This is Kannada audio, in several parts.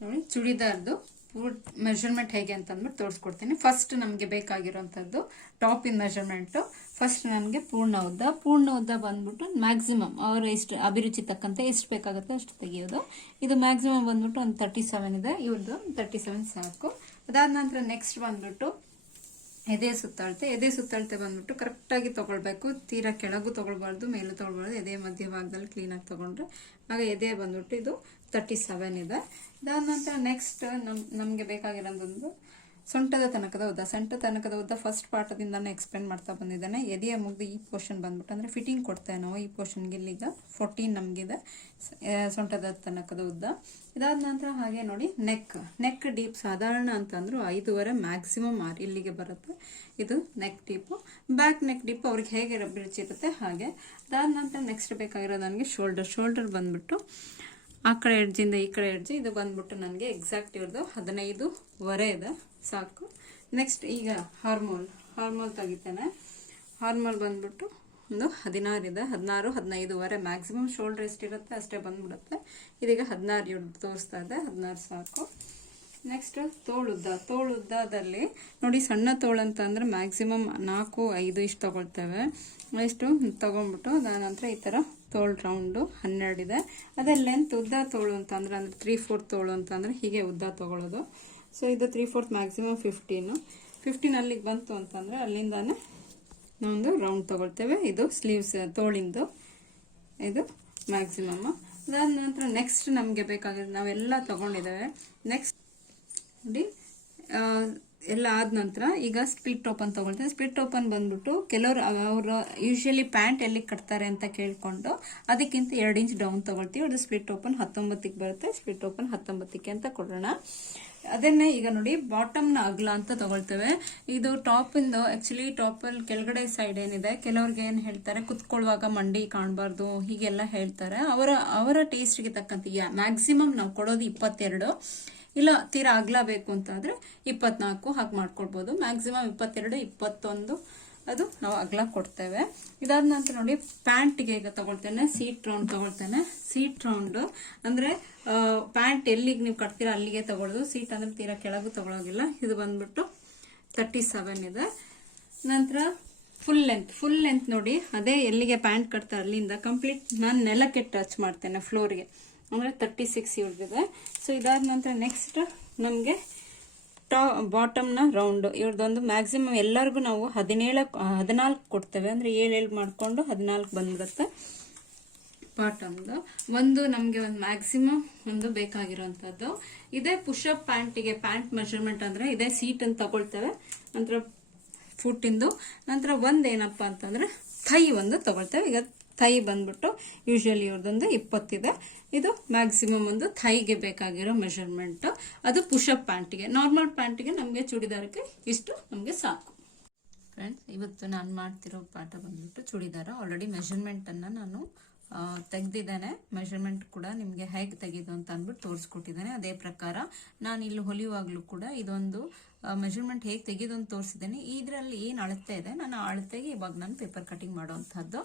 ನೋಡಿ ಚೂಡಿದಾರ್ದು ಮೆಜರ್ಮೆಂಟ್ ಹೇಗೆ ಅಂತ ಅಂದ್ಬಿಟ್ಟು ತೋರಿಸ್ಕೊಡ್ತೀನಿ. ಫಸ್ಟ್ ನಮಗೆ ಬೇಕಾಗಿರೋಂಥದ್ದು ಟಾಪಿನ ಮೆಜರ್ಮೆಂಟು. ಫಸ್ಟ್ ನನಗೆ ಪೂರ್ಣ ಉದ್ದ ಬಂದ್ಬಿಟ್ಟು ಮ್ಯಾಕ್ಸಿಮಮ್ ಅವ್ರ ಎಷ್ಟು ಅಭಿರುಚಿ ತಕ್ಕಂತೆ ಎಷ್ಟು ಬೇಕಾಗುತ್ತೆ ಅಷ್ಟು ತೆಗೆಯೋದು. ಇದು ಮ್ಯಾಕ್ಸಿಮಮ್ ಬಂದ್ಬಿಟ್ಟು ಒಂದು 37 ಇದೆ, ಇವ್ರದ್ದು 37 ಸಾಕು. ಅದಾದ ನಂತರ ನೆಕ್ಸ್ಟ್ ಬಂದ್ಬಿಟ್ಟು ಎದೆ ಸುತ್ತಳತೆ ಬಂದ್ಬಿಟ್ಟು ಕರೆಕ್ಟಾಗಿ ತೊಗೊಳ್ಬೇಕು. ತೀರಾ ಕೆಳಗೂ ತೊಗೊಳ್ಬಾರ್ದು, ಮೇಲೂ ತೊಗೊಳ್ಬಾರ್ದು. ಎದೆ ಮಧ್ಯಭಾಗದಲ್ಲಿ ಕ್ಲೀನಾಗಿ ತೊಗೊಂಡ್ರೆ ಆಗ ಎದೆ ಬಂದ್ಬಿಟ್ಟು ಇದು 37 ಇದೆ. ಇದಾದ ನಂತರ ನೆಕ್ಸ್ಟ್ ನಮಗೆ ಬೇಕಾಗಿರೋದೊಂದು ಸೊಂಟದ ತನಕದ ಉದ್ದ ಫಸ್ಟ್ ಪಾಠದಿಂದಾನೇ ಎಕ್ಸ್ಪ್ಲೇನ್ ಮಾಡ್ತಾ ಬಂದಿದ್ದಾನೆ. ಎದೆಯ ಮುಗ್ದು ಈ ಪೋರ್ಷನ್ ಬಂದ್ಬಿಟ್ಟು ಅಂದರೆ ಫಿಟ್ಟಿಂಗ್ ಕೊಡ್ತೇವೆ ನಾವು ಈ ಪೋರ್ಷನ್ಗೆ. ಇಲ್ಲಿಗ 14 ನಮಗಿದೆ ಸೊಂಟದ ತನಕದ ಉದ್ದ. ಇದಾದ ನಂತರ ಹಾಗೆ ನೋಡಿ ನೆಕ್ ಡೀಪ್ ಸಾಧಾರಣ ಅಂತಂದ್ರು 5.5 ಮ್ಯಾಕ್ಸಿಮಮ್ 6 ಇಲ್ಲಿಗೆ ಬರುತ್ತೆ. ಇದು neck deep. Back neck deep ಅವ್ರಿಗೆ ಹೇಗೆ ಅಭಿರುಚಿ ಇರುತ್ತೆ ಹಾಗೆ. ಅದಾದ ನಂತರ ನೆಕ್ಸ್ಟ್ ಬೇಕಾಗಿರೋದು ನನಗೆ ಶೋಲ್ಡರ್ ಬಂದ್ಬಿಟ್ಟು ಆ ಕಡೆ ಎಡ್ಜಿಂದ ಈ ಕಡೆ ಎಡ್ಜ್ ಇದು ಬಂದ್ಬಿಟ್ಟು ನನಗೆ ಎಕ್ಸಾಕ್ಟ್ ಇರೋದು 15.5 ಇದೆ ಸಾಕು. ನೆಕ್ಸ್ಟ್ ಈಗ ಹಾರ್ಮೋಲ್ ತೆಗಿತೇನೆ. ಹಾರ್ಮೋಲ್ ಬಂದ್ಬಿಟ್ಟು ಒಂದು 16 ಇದೆ, 15.5 ಮ್ಯಾಕ್ಸಿಮಮ್. ಶೋಲ್ಡರ್ ಎಷ್ಟಿರುತ್ತೆ ಅಷ್ಟೇ ಬಂದ್ಬಿಡುತ್ತೆ. ಇದೀಗ 16 ತೋರಿಸ್ತಾ ಇದೆ, 16 ಸಾಕು. ನೆಕ್ಸ್ಟ್ ತೋಳುದ್ದದಲ್ಲಿ ನೋಡಿ ಸಣ್ಣ ತೋಳು ಅಂತ ಅಂದ್ರೆ ಮ್ಯಾಕ್ಸಿಮಮ್ 4-5 ಇಷ್ಟು ತಗೊಳ್ತೇವೆ. ಇಷ್ಟು ತಗೊಂಡ್ಬಿಟ್ಟು ಅದಾನಂತರ ಈ ಥರ ತೋಳು ರೌಂಡು 12 ಇದೆ. ಅದೇ ಲೆಂತ್ ಉದ್ದ ತೋಳು ಅಂತ ಅಂದ್ರೆ 3/4 ತೋಳು ಅಂತ ಅಂದ್ರೆ ಹೀಗೆ ಉದ್ದ ತಗೊಳ್ಳೋದು. ಸೊ ಇದು 3/4 ಮ್ಯಾಕ್ಸಿಮಮ್ 15 ಅಲ್ಲಿಗೆ ಬಂತು ಅಂತಂದ್ರೆ ಅಲ್ಲಿಂದಾನೆ ನಾವೊಂದು ರೌಂಡ್ ತಗೊಳ್ತೇವೆ. ಇದು ಸ್ಲೀವ್ಸ್ ತೋಳಿಂದು ಇದು ಮ್ಯಾಕ್ಸಿಮಮ್. ಅದಾದ ನಂತರ ನೆಕ್ಸ್ಟ್ ನಮಗೆ ಬೇಕಾಗಿರೋದು ನಾವೆಲ್ಲ ತಗೊಂಡಿದ್ದೇವೆ. ನೆಕ್ಸ್ಟ್ ನೋಡಿ ಎಲ್ಲ ಆದ ನಂತರ ಈಗ ಸ್ಪ್ಲಿಟ್ ಓಪನ್ ತಗೊಳ್ತೇನೆ. ಸ್ಪ್ಲಿಟ್ ಓಪನ್ ಬಂದ್ಬಿಟ್ಟು ಕೆಲವರು ಅವರು ಯೂಶಲಿ ಪ್ಯಾಂಟ್ ಎಲ್ಲಿ ಕಟ್ತಾರೆ ಅಂತ ಕೇಳ್ಕೊಂಡು ಅದಕ್ಕಿಂತ 2 ಇಂಚ್ ಡೌನ್ ತಗೊಳ್ತೀವಿ. ಅದು ಸ್ಪ್ಲಿಟ್ ಓಪನ್ 19ಗೆ ಬರುತ್ತೆ. ಸ್ಪ್ಲಿಟ್ ಓಪನ್ 19ಗೆ ಅಂತ ಕೊಡೋಣ. ಅದನ್ನೇ ಈಗ ನೋಡಿ ಬಾಟಮ್ನ ಅಗಲ ಅಂತ ತಗೊಳ್ತೇವೆ. ಇದು ಟಾಪಿಂದು ಆಕ್ಚುಲಿ ಟಾಪಲ್ಲಿ ಕೆಳಗಡೆ ಸೈಡ್ ಏನಿದೆ ಕೆಲವ್ರಿಗೆ ಏನು ಹೇಳ್ತಾರೆ ಕುತ್ಕೊಳ್ಳುವಾಗ ಮಂಡಿ ಕಾಣಬಾರ್ದು ಹೀಗೆಲ್ಲ ಹೇಳ್ತಾರೆ. ಅವರ ಟೇಸ್ಟ್ಗೆ ತಕ್ಕಂತೆ ಮ್ಯಾಕ್ಸಿಮಮ್ ನಾವು ಕೊಡೋದು 22, ಇಲ್ಲ ತೀರಾ ಅಗಲ ಬೇಕು ಅಂತ ಆದ್ರೆ 24 ಹಾಗೆ ಮಾಡ್ಕೊಳ್ಬಹುದು. ಮ್ಯಾಕ್ಸಿಮಮ್ 22, 21 ಅದು ನಾವು ಅಗಲ ಕೊಡ್ತೇವೆ. ಇದಾದ ನಂತರ ನೋಡಿ ಪ್ಯಾಂಟ್ಗೆ ಈಗ ತಗೊಳ್ತೇನೆ. ಸೀಟ್ ರೌಂಡ್ ತಗೊಳ್ತೇನೆ. ಸೀಟ್ ರೌಂಡ್ ಅಂದ್ರೆ ಪ್ಯಾಂಟ್ ಎಲ್ಲಿಗೆ ನೀವು ಕಟ್ತೀರಾ ಅಲ್ಲಿಗೆ ತಗೊಳ್ಳೋದು. ಸೀಟ್ ಅಂದ್ರೆ ತೀರಾ ಕೆಳಗೂ ತಗೊಳೋಗಿಲ್ಲ. ಇದು ಬಂದ್ಬಿಟ್ಟು 37 ಇದೆ. ನಂತರ ಫುಲ್ ಲೆಂತ್ ನೋಡಿ ಅದೇ ಎಲ್ಲಿಗೆ ಪ್ಯಾಂಟ್ ಕಟ್ತಾರೆ ಅಲ್ಲಿಂದ ಕಂಪ್ಲೀಟ್ ನಾನು ನೆಲಕ್ಕೆ ಟಚ್ ಮಾಡ್ತೇನೆ, ಫ್ಲೋರ್ಗೆ, ಅಂದ್ರೆ 36 ಇವ್ರದಿದೆ. ಸೊ ಇದಾದ ನಂತರ ನೆಕ್ಸ್ಟ್ ನಮಗೆ ಬಾಟಮ್ನ ರೌಂಡ್ ಇವ್ರದೊಂದು ಮ್ಯಾಕ್ಸಿಮಮ್ ಎಲ್ಲರಿಗೂ ನಾವು 14 ಕೊಡ್ತೇವೆ. ಅಂದ್ರೆ 7 ಮಾಡ್ಕೊಂಡು 14 ಬಂದ್ಬಿಡುತ್ತೆ ಬಾಟಮ್ದು. ಒಂದು ನಮಗೆ ಒಂದು ಮ್ಯಾಕ್ಸಿಮಮ್ ಒಂದು ಬೇಕಾಗಿರೋಂಥದ್ದು ಇದೇ ಪುಷಪ್ ಪ್ಯಾಂಟಿಗೆ. ಪ್ಯಾಂಟ್ ಮೆಜರ್ಮೆಂಟ್ ಅಂದ್ರೆ ಇದೇ ಸೀಟ್ ಅಂತ ತಗೊಳ್ತೇವೆ. ನಂತರ ಫುಟ್ಟಿಂದು ನಂತರ ಒಂದೇನಪ್ಪ ಅಂತಂದ್ರೆ ಥೈ ಒಂದು ತಗೊಳ್ತೇವೆ. ಈಗ ಥೈ ಬಂದ್ಬಿಟ್ಟು ಯೂಶಲಿ ಇವ್ರದೊಂದು 20 ಇದೆ. ಇದು ಮ್ಯಾಕ್ಸಿಮಮ್ ಒಂದು ಥೈಗೆ ಬೇಕಾಗಿರೋ ಮೆಜರ್ಮೆಂಟ್. ಅದು ಪುಷಪ್ ಪ್ಯಾಂಟಿಗೆ. ನಾರ್ಮಲ್ ಪ್ಯಾಂಟಿಗೆ ನಮಗೆ ಚೂಡಿದಾರಕ್ಕೆ ಇಷ್ಟು ನಮಗೆ ಸಾಕು. ಫ್ರೆಂಡ್ಸ್, ಇವತ್ತು ನಾನು ಮಾಡ್ತಿರೋ ಪಾಠ ಬಂದ್ಬಿಟ್ಟು ಚೂಡಿದಾರ. ಆಲ್ರೆಡಿ ಮೆಜರ್ಮೆಂಟನ್ನು ನಾನು ತೆಗೆದಿದ್ದೇನೆ. ಮೆಜರ್ಮೆಂಟ್ ಕೂಡ ನಿಮಗೆ ಹೇಗೆ ತೆಗೆದು ಅಂತ ಅಂದ್ಬಿಟ್ಟು ತೋರಿಸ್ಕೊಟ್ಟಿದ್ದೇನೆ. ಅದೇ ಪ್ರಕಾರ ನಾನು ಇಲ್ಲಿ ಹೊಲಿಯುವಾಗಲೂ ಕೂಡ ಇದೊಂದು ಮೆಜರ್ಮೆಂಟ್ ಹೇಗೆ ತೆಗೆದು ಅಂತ ತೋರಿಸಿದ್ದೇನೆ. ಇದರಲ್ಲಿ ಏನು ಅಳತೆ ಇದೆ ನಾನು ಅಳತೆಗೆ ಇವಾಗ ನಾನು ಪೇಪರ್ ಕಟಿಂಗ್ ಮಾಡೋವಂಥದ್ದು.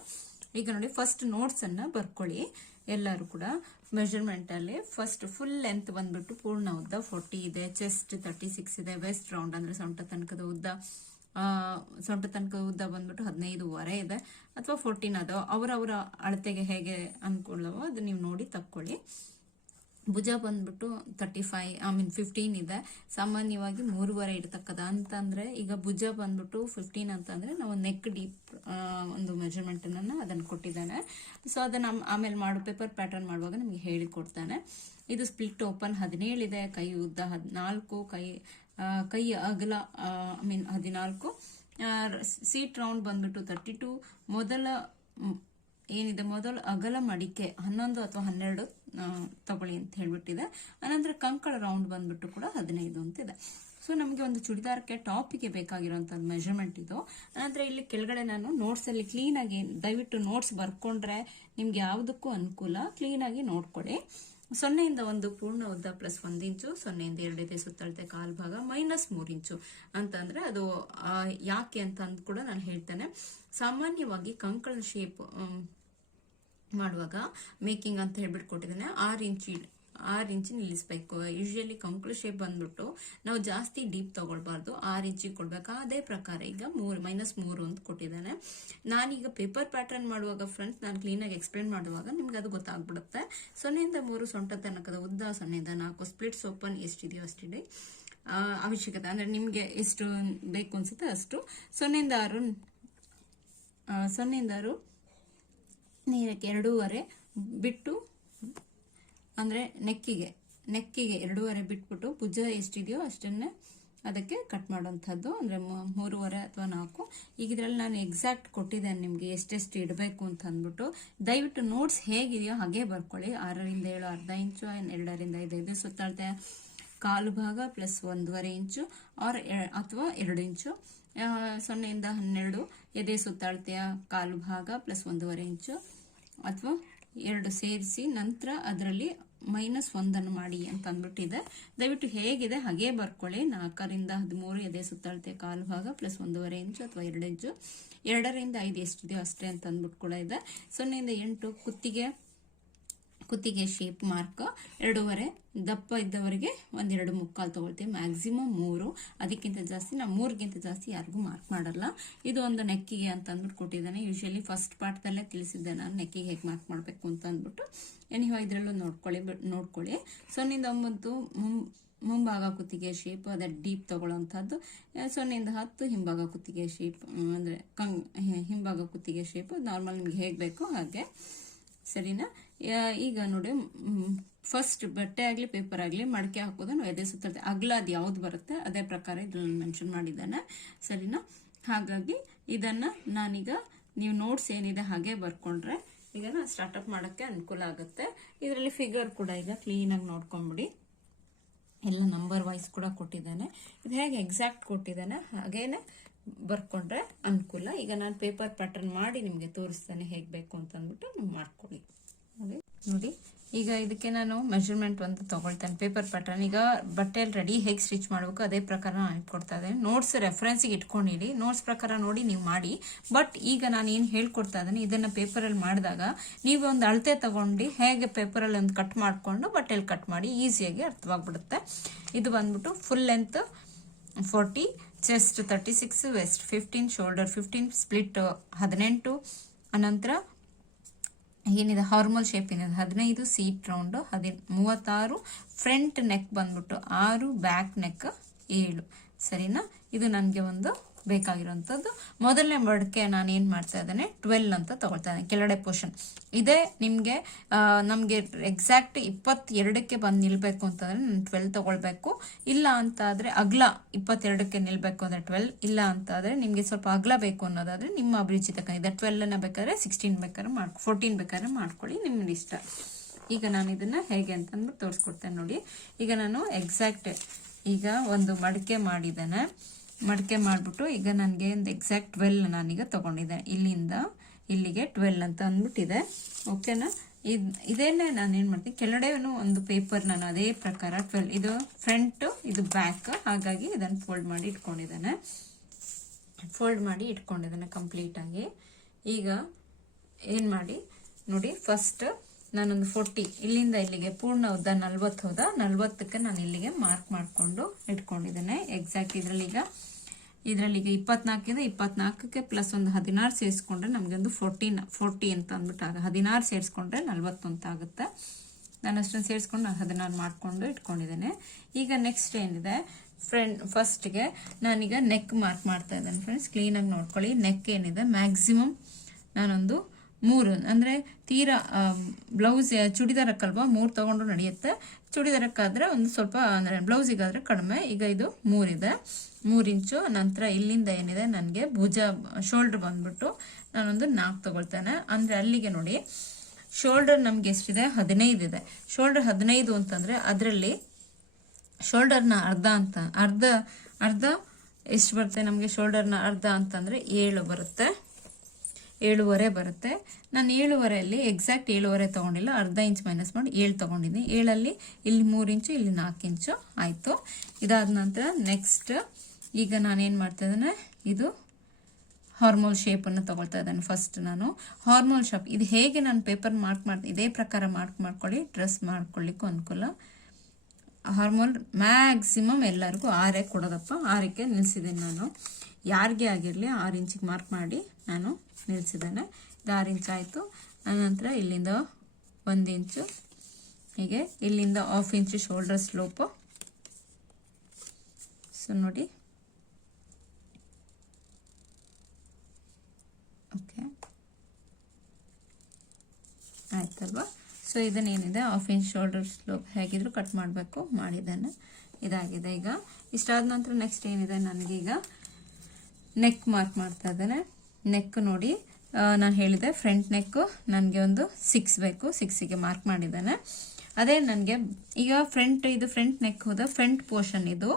ಈಗ ನೋಡಿ ಫಸ್ಟ್ ನೋಟ್ಸನ್ನು ಬರ್ಕೊಳ್ಳಿ ಎಲ್ಲರೂ ಕೂಡ. ಮೆಜರ್ಮೆಂಟಲ್ಲಿ ಫಸ್ಟ್ ಫುಲ್ ಲೆಂತ್ ಬಂದ್ಬಿಟ್ಟು ಪೂರ್ಣ ಉದ್ದ 40 ಇದೆ, ಚೆಸ್ಟ್ 36 ಇದೆ, ವೆಸ್ಟ್ ರೌಂಡ್ ಅಂದರೆ ಸೊಂಟ ತನಕದ ಉದ್ದ ಬಂದ್ಬಿಟ್ಟು 15.5 ಇದೆ ಅಥವಾ 14 ಅದು ಅವರವರ ಅಳತೆಗೆ ಹೇಗೆ ಅನ್ಕೊಳ್ಳೋ ಅದು ನೀವು ನೋಡಿ ತಕ್ಕೊಳ್ಳಿ. ಭುಜ ಬಂದ್ಬಿಟ್ಟು 15 ಇದೆ. ಸಾಮಾನ್ಯವಾಗಿ 3.5 ಇಡ್ತಕ್ಕದ ಅಂತಂದ್ರೆ ಈಗ ಭುಜ ಬಂದ್ಬಿಟ್ಟು 15 ಅಂತಂದ್ರೆ ನಾವು ನೆಕ್ ಡೀಪ್ ಒಂದು ಮೆಜರ್ಮೆಂಟ್ ಅದನ್ನು ಕೊಟ್ಟಿದ್ದಾನೆ. ಸೊ ಅದನ್ನ ಆಮೇಲೆ ಪೇಪರ್ ಪ್ಯಾಟರ್ನ್ ಮಾಡುವಾಗ ನಿಮಗೆ ಹೇಳಿಕೊಡ್ತಾನೆ. ಇದು ಸ್ಪ್ಲಿಟ್ ಓಪನ್ 17 ಇದೆ. ಕೈ ಉದ್ದ 14, ಕೈ ಅಗಲ 14. ಸೀಟ್ ರೌಂಡ್ ಬಂದ್ಬಿಟ್ಟು 32. ಮೊದಲ ಅಗಲ ಮಡಿಕೆ 11 ಅಥವಾ 12 ತಗೊಳ್ಳಿ ಅಂತ ಹೇಳ್ಬಿಟ್ಟಿದೆ. ಅನಂತರ ಕಂಕಳ ರೌಂಡ್ ಬಂದ್ಬಿಟ್ಟು ಕೂಡ 15 ಅಂತಿದೆ. ಸೊ ನಮಗೆ ಒಂದು ಚೂಡಿದಾರಕ್ಕೆ ಟಾಪಿಗೆ ಬೇಕಾಗಿರೋಂಥದ್ದು ಮೆಜರ್ಮೆಂಟ್ ಇದು. ಅನಂತರ ಇಲ್ಲಿ ಕೆಳಗಡೆ ನಾನು ನೋಟ್ಸಲ್ಲಿ ಕ್ಲೀನಾಗಿ ದಯವಿಟ್ಟು ನೋಟ್ಸ್ ಬರ್ಕೊಂಡ್ರೆ ನಿಮ್ಗೆ ಯಾವುದಕ್ಕೂ ಅನುಕೂಲ. ಕ್ಲೀನಾಗಿ ನೋಡ್ಕೊಳ್ಳಿ. 0ಯಿಂದ 1 ಪೂರ್ಣ ಉದ್ದ ಪ್ಲಸ್ 1 ಇಂಚು, 0ಯಿಂದ 2 ಇದೆ ಸುತ್ತಳತೆ ಕಾಲ್ ಭಾಗ ಮೈನಸ್ 3 ಇಂಚು ಅಂತಂದ್ರೆ ಅದು ಯಾಕೆ ಅಂತ ಕೂಡ ನಾನು ಹೇಳ್ತೇನೆ. ಸಾಮಾನ್ಯವಾಗಿ ಕಂಕಳ ಶೇಪ್ ಮಾಡುವಾಗ ಮೇಕಿಂಗ್ ಅಂತ ಹೇಳ್ಬಿಟ್ಟು ಕೊಟ್ಟಿದ್ದೇನೆ. 6 ಇಂಚ್ ನಿಲ್ಲಿಸ್ಬೇಕು. ಯೂಶಲಿ ಕಂಕುಳು ಶೇಪ್ ಬಂದ್ಬಿಟ್ಟು ನಾವು ಜಾಸ್ತಿ ಡೀಪ್ ತಗೊಳ್ಬಾರ್ದು, 6 ಇಂಚಿಗೆ ಕೊಡ್ಬೇಕು. ಅದೇ ಪ್ರಕಾರ ಈಗ -3 ಅಂತ ಕೊಟ್ಟಿದ್ದಾನೆ. ನಾನೀಗ ಪೇಪರ್ ಪ್ಯಾಟರ್ನ್ ಮಾಡುವಾಗ ಫ್ರೆಂಡ್ಸ್ ನಾನು ಕ್ಲೀನಾಗಿ ಎಕ್ಸ್ಪ್ಲೇನ್ ಮಾಡುವಾಗ ನಿಮ್ಗೆ ಅದು ಗೊತ್ತಾಗ್ಬಿಡುತ್ತೆ. 0ಇಂದ 3 ಸೊಂಟ ತನಕದ ಉದ್ದ, 0ಇಂದ 4 ಸ್ಪ್ಲಿಟ್ಸ್ ಓಪನ್ ಎಷ್ಟಿದೆಯೋ ಅಷ್ಟಿದೆ ಅವಶ್ಯಕತೆ, ಅಂದ್ರೆ ನಿಮ್ಗೆ ಎಷ್ಟು ಬೇಕು ಅನ್ಸುತ್ತೆ ಅಷ್ಟು. 0ಇಂದ 6 ನೀರಕ್ಕೆ 2.5 ಬಿಟ್ಟು, ಅಂದರೆ ನೆಕ್ಕಿಗೆ 2.5 ಬಿಟ್ಬಿಟ್ಟು ಭುಜ ಎಷ್ಟಿದೆಯೋ ಅಷ್ಟನ್ನೇ ಅದಕ್ಕೆ ಕಟ್ ಮಾಡೋಂಥದ್ದು, ಅಂದರೆ 3.5 ಅಥವಾ 4. ಈಗ ಇದರಲ್ಲಿ ನಾನು ಎಕ್ಸಾಕ್ಟ್ ಕೊಟ್ಟಿದ್ದೇನೆ ನಿಮಗೆ ಎಷ್ಟೆಷ್ಟು ಇಡಬೇಕು ಅಂತ ಅಂದ್ಬಿಟ್ಟು. ದಯವಿಟ್ಟು ನೋಟ್ಸ್ ಹೇಗಿದೆಯೋ ಹಾಗೆ ಬರ್ಕೊಳ್ಳಿ. 6ರಿಂದ 7 ಅರ್ಧ ಇಂಚು, 2ರಿಂದ 5 ಸುತ್ತಳತೆ ಕಾಲು ಭಾಗ ಪ್ಲಸ್ 1.5 ಇಂಚು ಅಥವಾ 2 ಇಂಚು. 0ಇಂದ 12 ಎದೆ ಸುತ್ತಳತೆಯ ಕಾಲು ಭಾಗ ಪ್ಲಸ್ 1.5 ಇಂಚು ಅಥವಾ 2 ಸೇರಿಸಿ ನಂತರ ಅದರಲ್ಲಿ -1 ಮಾಡಿ ಅಂತ ಅಂದ್ಬಿಟ್ಟಿದೆ. ದಯವಿಟ್ಟು ಹೇಗಿದೆ ಹಾಗೆ ಬರ್ಕೊಳ್ಳಿ. 4ರಿಂದ 13 ಎದೆ ಸುತ್ತಳತೆ ಕಾಲು ಭಾಗ ಪ್ಲಸ್ 1.5 ಇಂಚು ಅಥವಾ 2 ಇಂಚು. 2ರಿಂದ 5 ಎಷ್ಟಿದೆಯೋ ಅಷ್ಟೇ ಅಂತ ಅಂದ್ಬಿಟ್ಟು ಕೂಡ ಇದೆ. 0ಇಂದ 8 ಕುತ್ತಿಗೆ ಶೇಪ್ ಮಾರ್ಕ್ 2.5, ದಪ್ಪ ಇದ್ದವರಿಗೆ 1.2 ಮುಕ್ಕಾಲು ತಗೊಳ್ತೀವಿ, ಮ್ಯಾಕ್ಸಿಮಮ್ 3. ಅದಕ್ಕಿಂತ ಜಾಸ್ತಿ ನಾವು 3ಗಿಂತ ಜಾಸ್ತಿ ಯಾರಿಗೂ ಮಾರ್ಕ್ ಮಾಡಲ್ಲ. ಇದು ಒಂದು ನೆಕ್ಕಿಗೆ ಅಂತ ಅಂದ್ಬಿಟ್ಟು ಕೊಟ್ಟಿದ್ದಾನೆ. ಯೂಶಲಿ ಫಸ್ಟ್ ಪಾರ್ಟ್ದಲ್ಲೇ ತಿಳಿಸಿದ್ದೆ ನಾನು ನೆಕ್ಕಿಗೆ ಹೇಗೆ ಮಾರ್ಕ್ ಮಾಡಬೇಕು ಅಂತ ಅಂದ್ಬಿಟ್ಟು. ಎನಿಹೋ ಇದರಲ್ಲೂ ನೋಡ್ಕೊಳ್ಳಿ. 0ಇಂದ 9 ಮುಂಭಾಗ ಕುತ್ತಿಗೆ ಶೇಪ್, ಅದೇ ಡೀಪ್ ತಗೊಳ್ಳೋಂಥದ್ದು. 0ಇಂದ 10 ಹಿಂಭಾಗ ಕುತ್ತಿಗೆ ಶೇಪ್, ಅಂದರೆ ಹಿಂಭಾಗ ಕುತ್ತಿಗೆ ಶೇಪ್ ನಾರ್ಮಲ್ ನಿಮ್ಗೆ ಹೇಗೆ ಬೇಕೋ ಹಾಗೆ, ಸರಿನಾ? ಈಗ ನೋಡಿ, ಫಸ್ಟ್ ಬಟ್ಟೆ ಆಗಲಿ ಪೇಪರ್ ಆಗಲಿ ಮಡಕೆ ಹಾಕೋದು ನಾವು ಎದೆ ಸುತ್ತಳತೆ ಅಗಲ ಅದು ಯಾವ್ದು ಬರುತ್ತೆ ಅದೇ ಪ್ರಕಾರ ಇದ್ರಲ್ಲಿ ಮೆನ್ಷನ್ ಮಾಡಿದ್ದಾನೆ, ಸರಿನಾ? ಹಾಗಾಗಿ ಇದನ್ನ ನಾನೀಗ ನೀವು ನೋಟ್ಸ್ ಏನಿದೆ ಹಾಗೆ ಬರ್ಕೊಂಡ್ರೆ ಈಗ ನಾನು ಸ್ಟಾರ್ಟಪ್ ಮಾಡೋಕ್ಕೆ ಅನುಕೂಲ ಆಗುತ್ತೆ. ಇದರಲ್ಲಿ ಫಿಗರ್ ಕೂಡ ಈಗ ಕ್ಲೀನಾಗಿ ನೋಡ್ಕೊಂಬಿಡಿ, ಎಲ್ಲ ನಂಬರ್ ವೈಸ್ ಕೂಡ ಕೊಟ್ಟಿದ್ದಾನೆ. ಇದು ಹೇಗೆ ಎಕ್ಸಾಕ್ಟ್ ಕೊಟ್ಟಿದ್ದಾನೆ ಹಾಗೇನೆ ಬರ್ಕೊಂಡ್ರೆ ಅನುಕೂಲ. ಈಗ ನಾನು ಪೇಪರ್ ಪ್ಯಾಟರ್ನ್ ಮಾಡಿ ನಿಮಗೆ ತೋರಿಸ್ತೇನೆ ಹೇಗೆ ಬೇಕು ಅಂತ ಅಂದ್ಬಿಟ್ಟು ನೀವು ಮಾಡ್ಕೊಳ್ಳಿ. ನೋಡಿ, ಈಗ ಇದಕ್ಕೆ ನಾನು ಮೆಜರ್ಮೆಂಟ್ ಅಂತ ತಗೊಳ್ತೇನೆ. ಪೇಪರ್ ಪ್ಯಾಟರ್ನ್ ಈಗ ಬಟ್ಟೆಯಲ್ಲಿ ರೆಡಿ ಹೇಗೆ ಸ್ಟಿಚ್ ಮಾಡಬೇಕು ಅದೇ ಪ್ರಕಾರ ನಾನು ಇಟ್ಕೊಡ್ತಾ ಇದ್ದೇನೆ. ನೋಟ್ಸ್ ರೆಫರೆನ್ಸಿಗೆ ಇಟ್ಕೊಂಡಿರಿ, ನೋಟ್ಸ್ ಪ್ರಕಾರ ನೋಡಿ ನೀವು ಮಾಡಿ. ಬಟ್ ಈಗ ನಾನು ಏನು ಹೇಳ್ಕೊಡ್ತಾ ಇದ್ದೇನೆ ಇದನ್ನು ಪೇಪರಲ್ಲಿ ಮಾಡಿದಾಗ ನೀವು ಒಂದು ಅಳತೆ ತಗೊಂಡು ಹೇಗೆ ಪೇಪರಲ್ಲಿ ಒಂದು ಕಟ್ ಮಾಡಿಕೊಂಡು ಬಟ್ಟೆಯಲ್ಲಿ ಕಟ್ ಮಾಡಿ ಈಸಿಯಾಗಿ ಅರ್ಥವಾಗ್ಬಿಡುತ್ತೆ. ಇದು ಬಂದ್ಬಿಟ್ಟು full length 40, chest 36, waist 15, shoulder 15, split 18, ಅನಂತರ ಏನಿದೆ ಹಾರ್ಮಲ್ ಶೇಪ್ ಏನಿದೆ 15, ಸೀಟ್ ರೌಂಡ್ 36, ಫ್ರಂಟ್ ನೆಕ್ ಬಂದ್ಬಿಟ್ಟು 6, ಬ್ಯಾಕ್ ನೆಕ್ 7, ಸರಿನಾ? ಇದು ನನಗೆ ಒಂದು ಬೇಕಾಗಿರೋಂಥದ್ದು. ಮೊದಲನೇ ಮಡಕೆ ನಾನು ಏನು ಮಾಡ್ತಾ ಇದ್ದೇನೆ 12 ಅಂತ ತಗೊಳ್ತಾ ಇದ್ದೇನೆ, ಕೆಳಗಡೆ ಪೋರ್ಷನ್. ಇದೇ ನಿಮಗೆ ನಮಗೆ ಎಕ್ಸಾಕ್ಟ್ 22ಕ್ಕೆ ಬಂದು ನಿಲ್ಬೇಕು ಅಂತಂದ್ರೆ ನಾನು 12 ತಗೊಳ್ಬೇಕು. ಇಲ್ಲ ಅಂತ ಆದರೆ ಅಗಲ 22ಕ್ಕೆ ನಿಲ್ಬೇಕು ಅಂದರೆ 12, ಇಲ್ಲ ಅಂತ ಆದರೆ ನಿಮಗೆ ಸ್ವಲ್ಪ ಅಗಲ ಬೇಕು ಅನ್ನೋದಾದ್ರೆ ನಿಮ್ಮ ಅಭಿರುಚಿ ತಕ್ಕ ಇದೆ. 12ನ ಬೇಕಾದ್ರೆ 16 ಬೇಕಾದ್ರೆ 14 ಬೇಕಾದ್ರೆ ಮಾಡ್ಕೊಳ್ಳಿ, ನಿಮ್ಮ ಇಷ್ಟ. ಈಗ ನಾನು ಇದನ್ನ ಹೇಗೆ ಅಂತ ಅಂದ್ಬಿಟ್ಟು ತೋರಿಸ್ಕೊಡ್ತೇನೆ ನೋಡಿ. ಈಗ ನಾನು ಎಕ್ಸಾಕ್ಟ್ ಈಗ ಒಂದು ಮಡಕೆ ಮಾಡಿಬಿಟ್ಟು ಈಗ ನನಗೆ ಒಂದು ಎಕ್ಸಾಕ್ಟ್ 12 ನಾನೀಗ ತಗೊಂಡಿದ್ದೇನೆ. ಇಲ್ಲಿಂದ ಇಲ್ಲಿಗೆ 12 ಅಂತ ಅಂದ್ಬಿಟ್ಟಿದೆ, ಓಕೆನಾ? ಇದೇನೆ ನಾನು ಏನು ಮಾಡ್ತೀನಿ, ಕೆಳಗಡೆನೂ ಒಂದು ಪೇಪರ್ ನಾನು ಅದೇ ಪ್ರಕಾರ 12, ಇದು ಫ್ರಂಟ್ ಇದು ಬ್ಯಾಕ್, ಹಾಗಾಗಿ ಇದನ್ನು ಫೋಲ್ಡ್ ಮಾಡಿ ಇಟ್ಕೊಂಡಿದ್ದೇನೆ ಕಂಪ್ಲೀಟಾಗಿ. ಈಗ ಏನು ಮಾಡಿ ನೋಡಿ, ಫಸ್ಟ್ ನಾನೊಂದು 40 ಇಲ್ಲಿಂದ ಇಲ್ಲಿಗೆ ಪೂರ್ಣ ಉದ್ದ 40 ಹೋದ 40ಕ್ಕೆ ನಾನು ಇಲ್ಲಿಗೆ ಮಾರ್ಕ್ ಮಾಡಿಕೊಂಡು ಇಟ್ಕೊಂಡಿದ್ದೇನೆ. ಎಕ್ಸಾಕ್ಟ್ ಇದರಲ್ಲಿ ಈಗ 24 ಇದೆ, 24ಕ್ಕೆ ಪ್ಲಸ್ ಒಂದು 16 ಸೇರಿಸ್ಕೊಂಡ್ರೆ ನಮಗೆ ಒಂದು 40 ಅಂತ ಅಂದ್ಬಿಟ್ಟು 16 ಸೇರಿಸ್ಕೊಂಡ್ರೆ 40 ಅಂತ ಆಗುತ್ತೆ. ನಾನು ಅಷ್ಟೊಂದು ಸೇರಿಸ್ಕೊಂಡು 16 ಮಾಡಿಕೊಂಡು ಇಟ್ಕೊಂಡಿದ್ದೇನೆ. ಈಗ ನೆಕ್ಸ್ಟ್ ಏನಿದೆ, ಫಸ್ಟ್ಗೆ ನಾನೀಗ ನೆಕ್ ಮಾರ್ಕ್ ಮಾಡ್ತಾ ಇದ್ದೇನೆ ಫ್ರೆಂಡ್ಸ್, ಕ್ಲೀನಾಗಿ ನೋಡ್ಕೊಳ್ಳಿ. ನೆಕ್ ಏನಿದೆ ಮ್ಯಾಕ್ಸಿಮಮ್ ನಾನೊಂದು 3, ಅಂದರೆ ತೀರಾ ಬ್ಲೌಸ್ ಚೂಡಿದಾರಕ್ಕಲ್ವಾ 3 ತಗೊಂಡು ನಡೆಯುತ್ತೆ, ಚೂಡಿದಾರಕ್ಕಾದರೆ ಒಂದು ಸ್ವಲ್ಪ, ಅಂದರೆ ಬ್ಲೌಸಿಗಾದರೆ ಕಡಿಮೆ. ಈಗ ಇದು 3 ಇದೆ, 3 ಇಂಚು. ನಂತರ ಇಲ್ಲಿಂದ ಏನಿದೆ ನನಗೆ ಭುಜ ಶೋಲ್ಡರ್ ಬಂದ್ಬಿಟ್ಟು ನಾನೊಂದು 4 ತಗೊಳ್ತೇನೆ. ಅಂದರೆ ಅಲ್ಲಿಗೆ ನೋಡಿ ಶೋಲ್ಡರ್ ನಮ್ಗೆ ಎಷ್ಟಿದೆ 15 ಇದೆ. ಶೋಲ್ಡರ್ 15 ಅಂತಂದರೆ ಅದರಲ್ಲಿ ಶೋಲ್ಡರ್ನ ಅರ್ಧ ಎಷ್ಟು ಬರುತ್ತೆ ನಮಗೆ? ಶೋಲ್ಡರ್ನ ಅರ್ಧ ಅಂತಂದರೆ 7 ಬರುತ್ತೆ, 7.5 ಬರುತ್ತೆ. ನಾನು 7.5ಅಲ್ಲಿ ಎಕ್ಸಾಕ್ಟ್ 7.5 ತೊಗೊಂಡಿಲ್ಲ, ಅರ್ಧ ಇಂಚ್ ಮೈನಸ್ ಮಾಡಿ 7 ತೊಗೊಂಡಿದ್ದೀನಿ. 7ಅಲ್ಲಿ ಇಲ್ಲಿ 3 ಇಂಚು, ಇಲ್ಲಿ 4 ಇಂಚು ಆಯಿತು. ಇದಾದ ನಂತರ ನೆಕ್ಸ್ಟ್ ಈಗ ನಾನೇನು ಮಾಡ್ತಾ ಇದ್ದೇನೆ, ಇದು ಹಾರ್ಮೋಲ್ ಶೇಪನ್ನು ತಗೊಳ್ತಾ ಇದ್ದಾನೆ. ಫಸ್ಟ್ ನಾನು ಹಾರ್ಮೋಲ್ ಶೇಪ್ ಇದು ಹೇಗೆ ನಾನು ಪೇಪರ್ ಮಾರ್ಕ್ ಮಾಡ್ತೀನಿ ಇದೇ ಪ್ರಕಾರ ಮಾರ್ಕ್ ಮಾಡ್ಕೊಳ್ಳಿ, ಡ್ರೆಸ್ ಮಾಡ್ಕೊಳ್ಳಿಕ್ಕೂ ಅನುಕೂಲ. ಹಾರ್ಮೋಲ್ ಮ್ಯಾಕ್ಸಿಮಮ್ ಎಲ್ಲರಿಗೂ 6 ಕೊಡೋದಪ್ಪ, 6ಕ್ಕೆ ನಿಲ್ಲಿಸಿದ್ದೀನಿ ನಾನು. ಯಾರಿಗೆ ಆಗಿರಲಿ 6 ಇಂಚಿಗೆ ಮಾರ್ಕ್ ಮಾಡಿ ನಾನು ನಿಲ್ಲಿಸಿದ್ದೇನೆ. ಇದು 6 ಇಂಚ್ ಆಯಿತು. ಆನಂತರ ಇಲ್ಲಿಂದ 1 ಇಂಚು, ಹೀಗೆ ಇಲ್ಲಿಂದ 1/2 ಇಂಚು ಶೋಲ್ಡರ್ ಸ್ಲೋಪು. ಸೊ ನೋಡಿ, ಓಕೆ ಆಯ್ತಲ್ವಾ. ಸೊ ಇದನ್ನೇನಿದೆ 1/2 ಇಂಚ್ ಶೋಲ್ಡರ್ ಸ್ಲೋಪ್ ಹೇಗಿದ್ರು ಕಟ್ ಮಾಡಬೇಕು, ಮಾಡಿದ್ದಾನೆ. ಇದಾಗಿದೆ. ಈಗ ಇಷ್ಟಾದ ನಂತರ ನೆಕ್ಸ್ಟ್ ಏನಿದೆ ನನಗೀಗ ನೆಕ್ ಮಾರ್ಕ್ ಮಾಡ್ತಾ ಇದ್ದೇನೆ. ನೆಕ್ ನೋಡಿ, ನಾನು ಹೇಳಿದೆ ಫ್ರಂಟ್ ನೆಕ್ಕು ನನಗೆ ಒಂದು 6 ಬೇಕು, 6ಗೆ ಮಾರ್ಕ್ ಮಾಡಿದ್ದಾನೆ. ಅದೇ ನನಗೆ ಈಗ ಇದು ಫ್ರಂಟ್ ನೆಕ್ ಹೋದ ಫ್ರಂಟ್ ಪೋರ್ಷನ್ ಇದು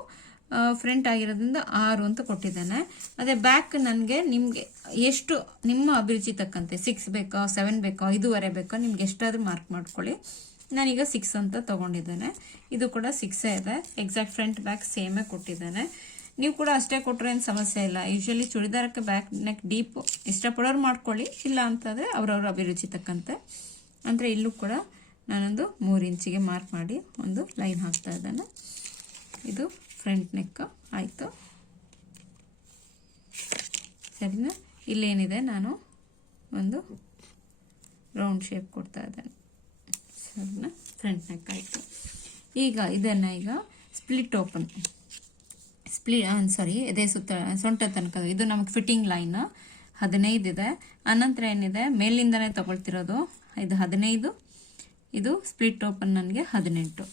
ಫ್ರಂಟ್ ಆಗಿರೋದ್ರಿಂದ 6 ಅಂತ ಕೊಟ್ಟಿದ್ದಾನೆ. ಅದೇ ಬ್ಯಾಕ್ ನನಗೆ ನಿಮಗೆ ಎಷ್ಟು ನಿಮ್ಮ ಅಭಿರುಚಿ ತಕ್ಕಂತೆ 6 ಬೇಕಾ 7 ಬೇಕಾ 5.5 ಬೇಕಾ ನಿಮ್ಗೆ ಎಷ್ಟಾದರೂ ಮಾರ್ಕ್ ಮಾಡ್ಕೊಳ್ಳಿ. ನಾನೀಗ 6 ಅಂತ ತೊಗೊಂಡಿದ್ದೇನೆ. ಇದು ಕೂಡ 6 ಇದೆ. ಎಕ್ಸಾಕ್ಟ್ ಫ್ರಂಟ್ ಬ್ಯಾಕ್ ಸೇಮೇ ಕೊಟ್ಟಿದ್ದಾನೆ. ನೀವು ಕೂಡ ಅಷ್ಟೇ ಕೊಟ್ಟರೆ ಏನು ಸಮಸ್ಯೆ ಇಲ್ಲ. ಯೂಶಲಿ ಚೂಡಿದಾರಕ್ಕೆ ಬ್ಯಾಕ್ ನೆಕ್ ಡೀಪ್ ಇಷ್ಟಪಡೋರು ಮಾಡ್ಕೊಳ್ಳಿ, ಇಲ್ಲ ಅಂತಂದರೆ ಅವ್ರವ್ರ ಅಭಿರುಚಿ ತಕ್ಕಂತೆ. ಅಂದರೆ ಇಲ್ಲೂ ಕೂಡ ನಾನೊಂದು 3 ಇಂಚಿಗೆ ಮಾರ್ಕ್ ಮಾಡಿ ಒಂದು ಲೈನ್ ಹಾಕ್ತಾ ಇದ್ದೇನೆ. ಇದು ಫ್ರಂಟ್ ನೆಕ್ ಆಯಿತು, ಸರಿನಾ. ಇಲ್ಲೇನಿದೆ ನಾನು ಒಂದು ರೌಂಡ್ ಶೇಪ್ ಕೊಡ್ತಾ ಇದ್ದೇನೆ, ಸರಿನಾ. ಫ್ರಂಟ್ ನೆಕ್ ಆಯಿತು. ಈಗ ಇದನ್ನು ಈಗ ಸ್ಪ್ಲಿಟ್ ಓಪನ್ ಎದೆ ಸೊಂಟ ತನಕ ಇದು ನಮಗೆ ಫಿಟ್ಟಿಂಗ್ ಲೈನ್ 15 ಇದೆ. ಅನಂತರ ಏನಿದೆ ಮೇಲಿಂದನೇ ತಗೊಳ್ತಿರೋದು ಇದು 15, ಇದು ಸ್ಪ್ಲಿಟ್ ಓಪನ್ ನನಗೆ 18.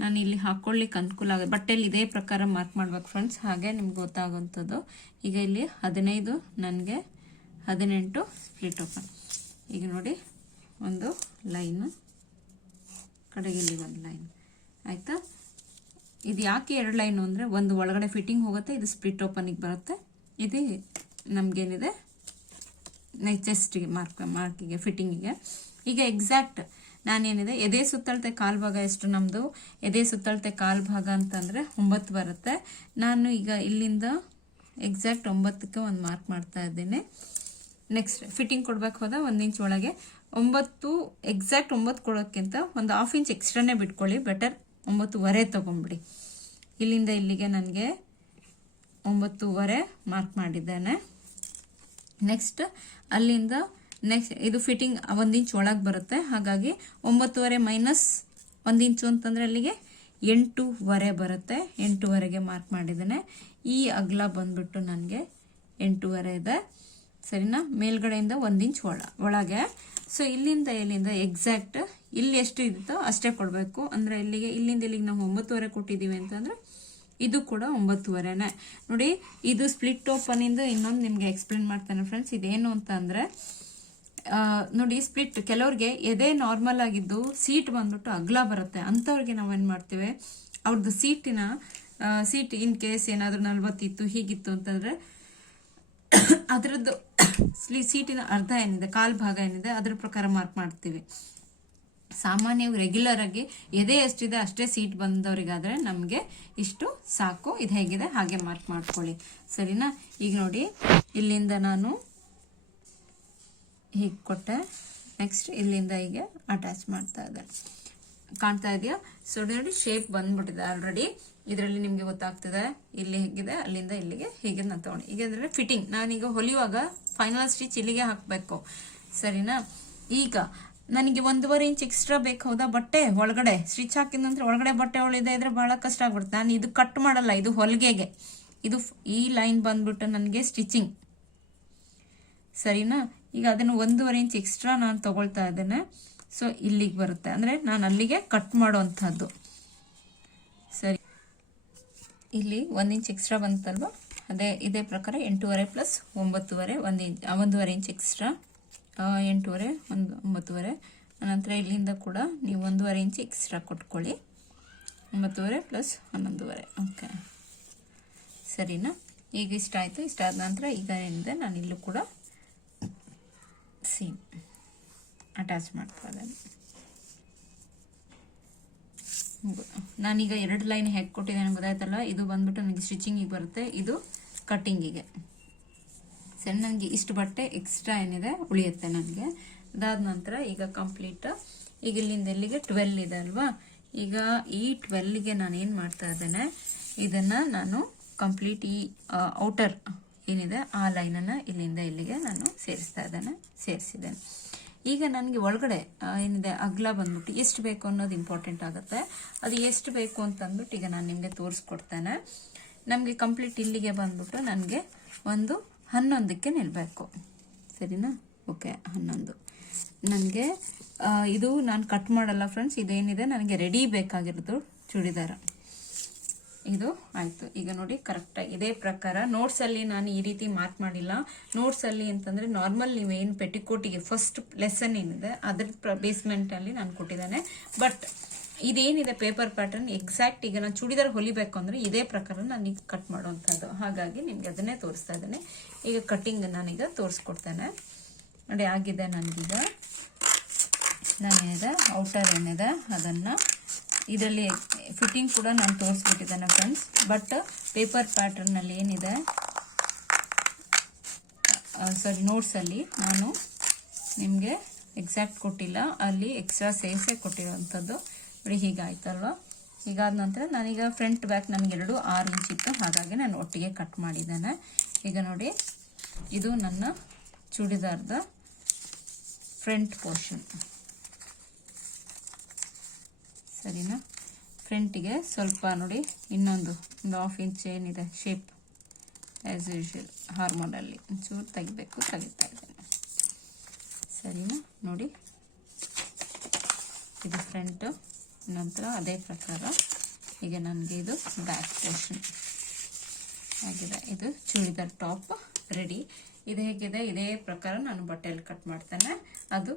ನಾನು ಇಲ್ಲಿ ಹಾಕ್ಕೊಳ್ಳಿಕ್ಕೆ ಅನುಕೂಲ ಆಗುತ್ತೆ. ಬಟ್ಟೆಯಲ್ಲಿ ಇದೇ ಪ್ರಕಾರ ಮಾರ್ಕ್ ಮಾಡ್ಬೇಕು ಫ್ರೆಂಡ್ಸ್, ಹಾಗೆ ನಿಮ್ಗೆ ಗೊತ್ತಾಗುವಂಥದ್ದು. ಈಗ ಇಲ್ಲಿ 15 ನನಗೆ 18 ಸ್ಪ್ಲಿಟ್ ಓಪನ್. ಈಗ ನೋಡಿ ಒಂದು ಲೈನು, ಕಡೆಗೆ ಇಲ್ಲಿ ಒಂದು ಲೈನ್ ಆಯಿತಾ. ಇದು ಯಾಕೆ 2 ಲೈನು ಅಂದರೆ ಒಂದು ಒಳಗಡೆ ಫಿಟ್ಟಿಂಗ್ ಹೋಗುತ್ತೆ, ಇದು ಸ್ಪ್ಲಿಟ್ ಓಪನಿಗೆ ಬರುತ್ತೆ. ಇದು ನಮಗೇನಿದೆ ಚೆಸ್ಟಿಗೆ ಮಾರ್ಕಿಗೆ ಫಿಟ್ಟಿಂಗಿಗೆ. ಈಗ ಎಕ್ಸಾಕ್ಟ್ ನಾನೇನಿದೆ ಎದೆ ಸುತ್ತಳತೆ ಕಾಲು ಭಾಗ ಎಷ್ಟು ನಮ್ಮದು ಎದೆ ಸುತ್ತಳತೆ ಕಾಲು ಭಾಗ ಅಂತಂದರೆ 9 ಬರುತ್ತೆ. ನಾನು ಈಗ ಇಲ್ಲಿಂದ ಎಕ್ಸಾಕ್ಟ್ 9ಕ್ಕೆ ಒಂದು ಮಾರ್ಕ್ ಮಾಡ್ತಾ ಇದ್ದೇನೆ. ನೆಕ್ಸ್ಟ್ ಫಿಟ್ಟಿಂಗ್ ಕೊಡ್ಬೇಕು ಹೋದ 1 ಇಂಚ್ ಒಳಗೆ 9 ಎಕ್ಸಾಕ್ಟ್ 9 ಕೊಡೋಕ್ಕಿಂತ ಒಂದು 1/2 ಇಂಚ್ ಎಕ್ಸ್ಟ್ರಾನೇ ಬಿಟ್ಕೊಳ್ಳಿ, ಬೆಟರ್ 9.5 ತೊಗೊಂಬಿಡಿ. ಇಲ್ಲಿಂದ ಇಲ್ಲಿಗೆ ನನಗೆ 9.5 ಮಾರ್ಕ್ ಮಾಡಿದ್ದೇನೆ. ನೆಕ್ಸ್ಟ್ ಅಲ್ಲಿಂದ ನೆಕ್ಸ್ಟ್ ಇದು ಫಿಟ್ಟಿಂಗ್ 1 ಇಂಚ್ ಒಳಗೆ ಬರುತ್ತೆ, ಹಾಗಾಗಿ 9.5 ಮೈನಸ್ 1 ಇಂಚು ಅಂತಂದರೆ ಅಲ್ಲಿಗೆ 8.5 ಬರುತ್ತೆ. 8.5ಗೆ ಮಾರ್ಕ್ ಮಾಡಿದ್ದೇನೆ. ಈ ಅಗಲ ಬಂದ್ಬಿಟ್ಟು ನನಗೆ 8.5 ಇದೆ, ಸರಿನಾ. ಮೇಲ್ಗಡೆಯಿಂದ 1 ಇಂಚ್ ಒಳಗೆ. ಸೊ ಇಲ್ಲಿಂದ ಎಕ್ಸಾಕ್ಟ್ ಇಲ್ಲಿ ಎಷ್ಟು ಇರುತ್ತೋ ಅಷ್ಟೇ ಕೊಡಬೇಕು. ಅಂದರೆ ಇಲ್ಲಿಂದ ಇಲ್ಲಿಗೆ ನಾವು 9.5 ಕೊಟ್ಟಿದ್ದೀವಿ ಅಂತಂದರೆ ಇದು ಕೂಡ 9.5ನೇ. ನೋಡಿ ಇದು ಸ್ಪ್ಲಿಟ್ ಓಪನಿಂದ ಇನ್ನೊಂದು ನಿಮಗೆ ಎಕ್ಸ್ಪ್ಲೇನ್ ಮಾಡ್ತೇನೆ ಫ್ರೆಂಡ್ಸ್. ಇದೇನು ಅಂತ ಅಂದರೆ ನೋಡಿ ಸ್ಪ್ಲಿಟ್ ಕೆಲವ್ರಿಗೆ ಎದೆ ನಾರ್ಮಲ್ ಆಗಿದ್ದು ಸೀಟ್ ಬಂದ್ಬಿಟ್ಟು ಅಗಲ ಬರುತ್ತೆ. ಅಂಥವ್ರಿಗೆ ನಾವೇನು ಮಾಡ್ತೇವೆ, ಅವ್ರದ್ದು ಸೀಟ್ ಇನ್ ಕೇಸ್ ಏನಾದರೂ 40 ಇತ್ತು ಹೀಗಿತ್ತು ಅಂತಂದರೆ ಅದರದ್ದು ಸೀಟಿನ ಅರ್ಧ ಏನಿದೆ ಕಾಲು ಭಾಗ ಏನಿದೆ ಅದರ ಪ್ರಕಾರ ಮಾರ್ಕ್ ಮಾಡ್ತೀವಿ. ಸಾಮಾನ್ಯವಾಗಿ ರೆಗ್ಯುಲರ್ ಆಗಿ ಎದೆ ಎಷ್ಟಿದೆ ಅಷ್ಟೇ ಸೀಟ್ ಬಂದವರಿಗಾದರೆ ನಮಗೆ ಇಷ್ಟು ಸಾಕು. ಇದು ಹೇಗಿದೆ ಹಾಗೆ ಮಾರ್ಕ್ ಮಾಡ್ಕೊಳ್ಳಿ, ಸರಿನಾ. ಈಗ ನೋಡಿ ಇಲ್ಲಿಂದ ನಾನು ಹೀಗೆ ಕೊಟ್ಟೆ, ನೆಕ್ಸ್ಟ್ ಇಲ್ಲಿಂದ ಹೀಗೆ ಅಟ್ಯಾಚ್ ಮಾಡ್ತಾ ಇದ್ದೆ, ಕಾಣ್ತಾ ಇದೆಯಾ. ಸೊ ನೋಡಿ ಶೇಪ್ ಬಂದ್ಬಿಟ್ಟಿದೆ ಆಲ್ರೆಡಿ. ಇದರಲ್ಲಿ ನಿಮಗೆ ಗೊತ್ತಾಗ್ತದೆ ಇಲ್ಲಿ ಹೇಗಿದೆ, ಅಲ್ಲಿಂದ ಇಲ್ಲಿಗೆ ಹೀಗೆ ನಾನು ತೊಗೊಂಡು. ಈಗ ಅಂದರೆ ಫಿಟ್ಟಿಂಗ್ ನಾನೀಗ ಹೊಲಿಯುವಾಗ ಫೈನಲ್ ಸ್ಟಿಚ್ ಇಲ್ಲಿಗೆ ಹಾಕಬೇಕು, ಸರಿನಾ. ಈಗ ನನಗೆ 1.5 ಇಂಚ್ ಎಕ್ಸ್ಟ್ರಾ ಬೇಕು ಹೌದಾ, ಬಟ್ಟೆ ಒಳಗಡೆ ಸ್ಟಿಚ್ ಹಾಕಿದ ನಂತರ ಒಳಗಡೆ ಬಟ್ಟೆ ಉಳಿದೆ ಇದ್ರೆ ಭಾಳ ಕಷ್ಟ ಆಗ್ಬಿಡುತ್ತೆ. ನಾನು ಇದು ಕಟ್ ಮಾಡಲ್ಲ, ಇದು ಹೊಲಿಗೆಗೆ. ಇದು ಈ ಲೈನ್ ಬಂದ್ಬಿಟ್ಟು ನನಗೆ ಸ್ಟಿಚಿಂಗ್, ಸರಿನಾ. ಈಗ ಅದನ್ನು 1.5 ಇಂಚ್ ಎಕ್ಸ್ಟ್ರಾ ನಾನು ತಗೊಳ್ತಾ ಇದ್ದೇನೆ. ಸೊ ಇಲ್ಲಿಗೆ ಬರುತ್ತೆ, ಅಂದರೆ ನಾನು ಅಲ್ಲಿಗೆ ಕಟ್ ಮಾಡೋವಂಥದ್ದು, ಸರಿ. ಇಲ್ಲಿ 1 ಇಂಚ್ ಎಕ್ಸ್ಟ್ರಾ ಬಂತಲ್ವ, ಇದೇ ಪ್ರಕಾರ 8.5 ಪ್ಲಸ್ 9.5 1.5 ಇಂಚ್ ಎಕ್ಸ್ಟ್ರಾ 8.5 9.5. ನಂತರ ಇಲ್ಲಿಂದ ಕೂಡ ನೀವು 1.5 ಇಂಚ್ ಎಕ್ಸ್ಟ್ರಾ ಕೊಟ್ಕೊಳ್ಳಿ. 9.5 ಪ್ಲಸ್ 11.5, ಓಕೆ ಸರಿನಾ. ಈಗ ಇಷ್ಟ ಆಯಿತು. ಇಷ್ಟ ಆದ ನಂತರ ಈಗ ಏನಿದೆ ನಾನು ಇಲ್ಲೂ ಕೂಡ ಸೇಮ್ ಅಟ್ಯಾಚ್ ಮಾಡ್ತಾ ಇದ್ದೇನೆ. ನಾನೀಗ 2 ಲೈನ್ ಹೇಗೆ ಕೊಟ್ಟಿದ್ದೇನೆ ಗೊತ್ತಾಯ್ತಲ್ಲ. ಇದು ಬಂದ್ಬಿಟ್ಟು ನನಗೆ ಸ್ಟಿಚಿಂಗಿಗೆ ಬರುತ್ತೆ, ಇದು ಕಟ್ಟಿಂಗಿಗೆ, ಸರಿ, ನನಗೆ ಇಷ್ಟು ಬಟ್ಟೆ ಎಕ್ಸ್ಟ್ರಾ ಏನಿದೆ ಉಳಿಯುತ್ತೆ ನನಗೆ. ಅದಾದ ನಂತರ ಈಗ ಕಂಪ್ಲೀಟ್, ಈಗ ಇಲ್ಲಿಂದ ಎಲ್ಲಿಗೆ 12 ಇದೆ ಅಲ್ವಾ. ಈಗ ಈ 12ಗೆ ನಾನು ಏನು ಮಾಡ್ತಾ ಇದ್ದೇನೆ, ಇದನ್ನು ನಾನು ಕಂಪ್ಲೀಟ್ ಈ ಔಟರ್ ಏನಿದೆ ಆ ಲೈನನ್ನು ಇಲ್ಲಿಂದ ಇಲ್ಲಿಗೆ ನಾನು ಸೇರಿಸಿದ್ದೇನೆ. ಈಗ ನನಗೆ ಒಳಗಡೆ ಏನಿದೆ ಅಗಲ ಬಂದ್ಬಿಟ್ಟು ಎಷ್ಟು ಬೇಕು ಅನ್ನೋದು ಇಂಪಾರ್ಟೆಂಟ್ ಆಗುತ್ತೆ. ಅದು ಎಷ್ಟು ಬೇಕು ಅಂತ ಅಂದ್ಬಿಟ್ಟು ಈಗ ನಾನು ನಿಮಗೆ ತೋರಿಸ್ಕೊಡ್ತೇನೆ. ನಮಗೆ ಕಂಪ್ಲೀಟ್ ಇಲ್ಲಿಗೆ ಬಂದ್ಬಿಟ್ಟು ನನಗೆ ಒಂದು 11ಕ್ಕೆ ನಿಲ್ಲಬೇಕು. ಸರಿನಾ? ಓಕೆ, 11. ನನಗೆ ಇದು ನಾನು ಕಟ್ ಮಾಡಲ್ಲ ಫ್ರೆಂಡ್ಸ್, ಇದೇನಿದೆ ನನಗೆ ರೆಡಿ ಬೇಕಾಗಿರೋದು ಚೂಡಿದಾರ. ಇದು ಆಯಿತು. ಈಗ ನೋಡಿ ಕರೆಕ್ಟಾಗಿ ಇದೇ ಪ್ರಕಾರ ನೋಟ್ಸಲ್ಲಿ ನಾನು ಈ ರೀತಿ ಮಾರ್ಕ್ ಮಾಡಿಲ್ಲ. ನೋಟ್ಸಲ್ಲಿ ಅಂತಂದರೆ ನಾರ್ಮಲ್ ನೀವೇನು ಪೆಟಿಕೋಟಿಗೆ ಫಸ್ಟ್ ಲೆಸನ್ ಏನಿದೆ ಅದ್ರ ಬೇಸ್ಮೆಂಟಲ್ಲಿ ನಾನು ಕೊಟ್ಟಿದ್ದೇನೆ. ಬಟ್ ಇದೇನಿದೆ ಪೇಪರ್ ಪ್ಯಾಟರ್ನ್ ಎಕ್ಸಾಕ್ಟ್ ಈಗ ನಾನು ಚೂಡಿದಾರ ಹೊಲಿಬೇಕು ಅಂದರೆ ಇದೇ ಪ್ರಕಾರ ನಾನು ಈಗ ಕಟ್ ಮಾಡುವಂಥದ್ದು. ಹಾಗಾಗಿ ನಿಮಗೆ ಅದನ್ನೇ ತೋರಿಸ್ತಾ ಇದ್ದೇನೆ. ಈಗ ಕಟ್ಟಿಂಗ್ ನಾನೀಗ ತೋರಿಸ್ಕೊಡ್ತೇನೆ. ನೋಡಿ ಆಗಿದೆ ನನಗೀಗ. ನಾನೇನಿದೆ ಔಟರ್ ಏನಿದೆ ಅದನ್ನು ಇದರಲ್ಲಿ ಫಿಟ್ಟಿಂಗ್ ಕೂಡ ನಾನು ತೋರಿಸ್ಬಿಟ್ಟಿದ್ದೇನೆ ಫ್ರೆಂಡ್ಸ್. ಬಟ್ ಪೇಪರ್ ಪ್ಯಾಟರ್ನಲ್ಲಿ ಏನಿದೆ ನೋಟ್ಸಲ್ಲಿ ನಾನು ನಿಮಗೆ ಎಕ್ಸಾಕ್ಟ್ ಕೊಟ್ಟಿಲ್ಲ, ಅಲ್ಲಿ ಎಕ್ಸ್ಟ್ರಾ ಸೇರಿಸೇ ಕೊಟ್ಟಿರೋವಂಥದ್ದು. ನೋಡಿ ಹೀಗಾಯ್ತಲ್ವ. ಹೀಗಾದ ನಂತರ ನಾನೀಗ ಫ್ರಂಟ್ ಬ್ಯಾಕ್ ನನಗೆರಡು 6 ಇಂಚ್ ಇತ್ತು, ಹಾಗಾಗಿ ನಾನು ಒಟ್ಟಿಗೆ ಕಟ್ ಮಾಡಿದ್ದೇನೆ. ಈಗ ನೋಡಿ ಇದು ನನ್ನ ಚೂಡಿದಾರದ ಫ್ರಂಟ್ ಪೋರ್ಷನ್. ಸರಿನಾ? ಫ್ರಂಟಿಗೆ ಸ್ವಲ್ಪ ನೋಡಿ ಇನ್ನೊಂದು 1/2 ಇಂಚ್ ಏನಿದೆ ಶೇಪ್ ಆ್ಯಸ್ ಯೂಶುವಲ್ ಹಾರ್ಮೋನಲ್ಲಿ ಒಂಚೂರು ತೆಗಿಬೇಕು, ತೆಗಿತಾ ಇದ್ದೇನೆ. ಸರಿನಾ? ನೋಡಿ ಇದು ಫ್ರಂಟು. ನಂತರ ಅದೇ ಪ್ರಕಾರ ಈಗ ನನಗೆ ಇದು ಬ್ಯಾಕ್ ಪೋರ್ಷನ್ ಆಗಿದೆ. ಇದು ಚೂಡಿದಾರ್ ಟಾಪ್ ರೆಡಿ. ಇದು ಹೇಗಿದೆ ಇದೇ ಪ್ರಕಾರ ನಾನು ಬಟ್ಟೆಯಲ್ಲಿ ಕಟ್ ಮಾಡ್ತೇನೆ, ಅದು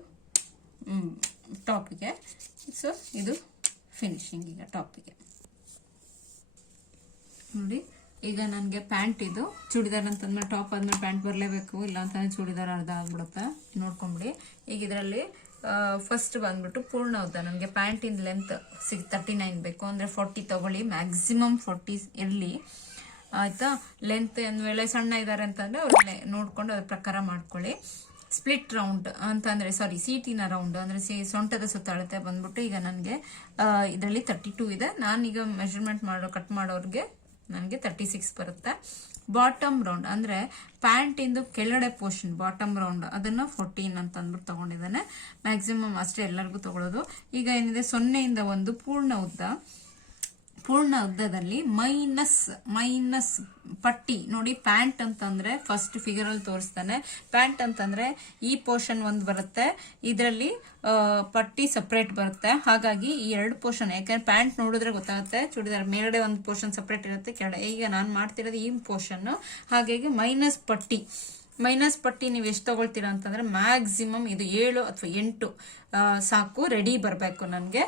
ಟಾಪಿಗೆ. ಸೊ ಇದು ಫಿನಿಶಿಂಗ್ ಈಗ ಟಾಪಿಗೆ. ನೋಡಿ ಈಗ ನನಗೆ ಪ್ಯಾಂಟ್, ಇದು ಚೂಡಿದಾರ್ ಅಂತಂದ್ಮೇಲೆ ಟಾಪ್ ಆದ್ಮೇಲೆ ಪ್ಯಾಂಟ್ ಬರಲೇಬೇಕು, ಇಲ್ಲ ಅಂತಂದ್ರೆ ಚೂಡಿದಾರ್ ಅರ್ಧ ಆಗ್ಬಿಡುತ್ತೆ. ನೋಡ್ಕೊಂಬಿಡಿ. ಈಗ ಇದರಲ್ಲಿ ಫಸ್ಟ್ ಬಂದ್ಬಿಟ್ಟು ಪೂರ್ಣ ಉದ್ದ ನನಗೆ ಪ್ಯಾಂಟಿನ ಲೆಂತ್ 39 ಬೇಕು ಅಂದರೆ 40 ತಗೊಳ್ಳಿ, ಮ್ಯಾಕ್ಸಿಮಮ್ 40 ಇರಲಿ ಆಯಿತಾ. ಲೆಂತ್ ಒಂದು ವೇಳೆ ಸಣ್ಣ ಇದ್ದಾರೆ ಅಂತಂದರೆ ಅವ್ರನ್ನೇ ನೋಡಿಕೊಂಡು ಅದ್ರ ಪ್ರಕಾರ ಮಾಡ್ಕೊಳ್ಳಿ. ಸ್ಪ್ಲಿಟ್ ರೌಂಡ್ ಅಂತಂದರೆ ಸೀಟಿನ ರೌಂಡ್ ಅಂದರೆ ಸೊಂಟದ ಸುತ್ತ ಅಳತೆ ಬಂದ್ಬಿಟ್ಟು ಈಗ ನನಗೆ ಇದರಲ್ಲಿ 32 ಇದೆ. ನಾನೀಗ ಮೆಷರ್ಮೆಂಟ್ ಕಟ್ ಮಾಡೋರಿಗೆ ನನಗೆ 36 ಬರುತ್ತೆ. ಬಾಟಮ್ ರೌಂಡ್ ಅಂದರೆ ಪ್ಯಾಂಟಿಂದು ಕೆಳಗಡೆ ಪೋರ್ಷನ್ ಬಾಟಮ್ ರೌಂಡ್ ಅದನ್ನು 14 ಅಂತ ಅಂದ್ಬಿಟ್ಟು ತಗೊಂಡಿದ್ದಾನೆ. ಮ್ಯಾಕ್ಸಿಮಮ್ ಅಷ್ಟೇ ಎಲ್ಲರಿಗೂ ತಗೊಳ್ಳೋದು. ಈಗ ಏನಿದೆ 0ಇಂದ 1 ಪೂರ್ಣ ಉದ್ದದಲ್ಲಿ ಮೈನಸ್ ಪಟ್ಟಿ. ನೋಡಿ ಪ್ಯಾಂಟ್ ಅಂತಂದ್ರೆ ಫಸ್ಟ್ ಫಿಗರ್ ಅಲ್ಲಿ ತೋರಿಸ್ತಾನೆ. ಪ್ಯಾಂಟ್ ಅಂತಂದ್ರೆ ಈ ಪೋರ್ಷನ್ ಒಂದು ಬರುತ್ತೆ, ಇದರಲ್ಲಿ ಪಟ್ಟಿ ಸಪ್ರೇಟ್ ಬರುತ್ತೆ. ಹಾಗಾಗಿ ಈ 2 ಪೋರ್ಷನ್, ಯಾಕಂದ್ರೆ ಪ್ಯಾಂಟ್ ನೋಡಿದ್ರೆ ಗೊತ್ತಾಗುತ್ತೆ, ಚೂಡಿದಾರ್ ಮೇಲ್ಗಡೆ ಒಂದು ಪೋರ್ಷನ್ ಸಪ್ರೇಟ್ ಇರುತ್ತೆ, ಕೆಳಗಡೆ ಈಗ ನಾನು ಮಾಡ್ತಿರೋದು ಈ ಪೋರ್ಷನ್. ಹಾಗಾಗಿ ಮೈನಸ್ ಪಟ್ಟಿ ನೀವು ಎಷ್ಟು ತಗೊಳ್ತೀರಾ ಅಂತಂದ್ರೆ ಮ್ಯಾಕ್ಸಿಮಮ್ ಇದು 7 ಅಥವಾ 8 ಸಾಕು, ರೆಡಿ ಬರಬೇಕು ನನಗೆ,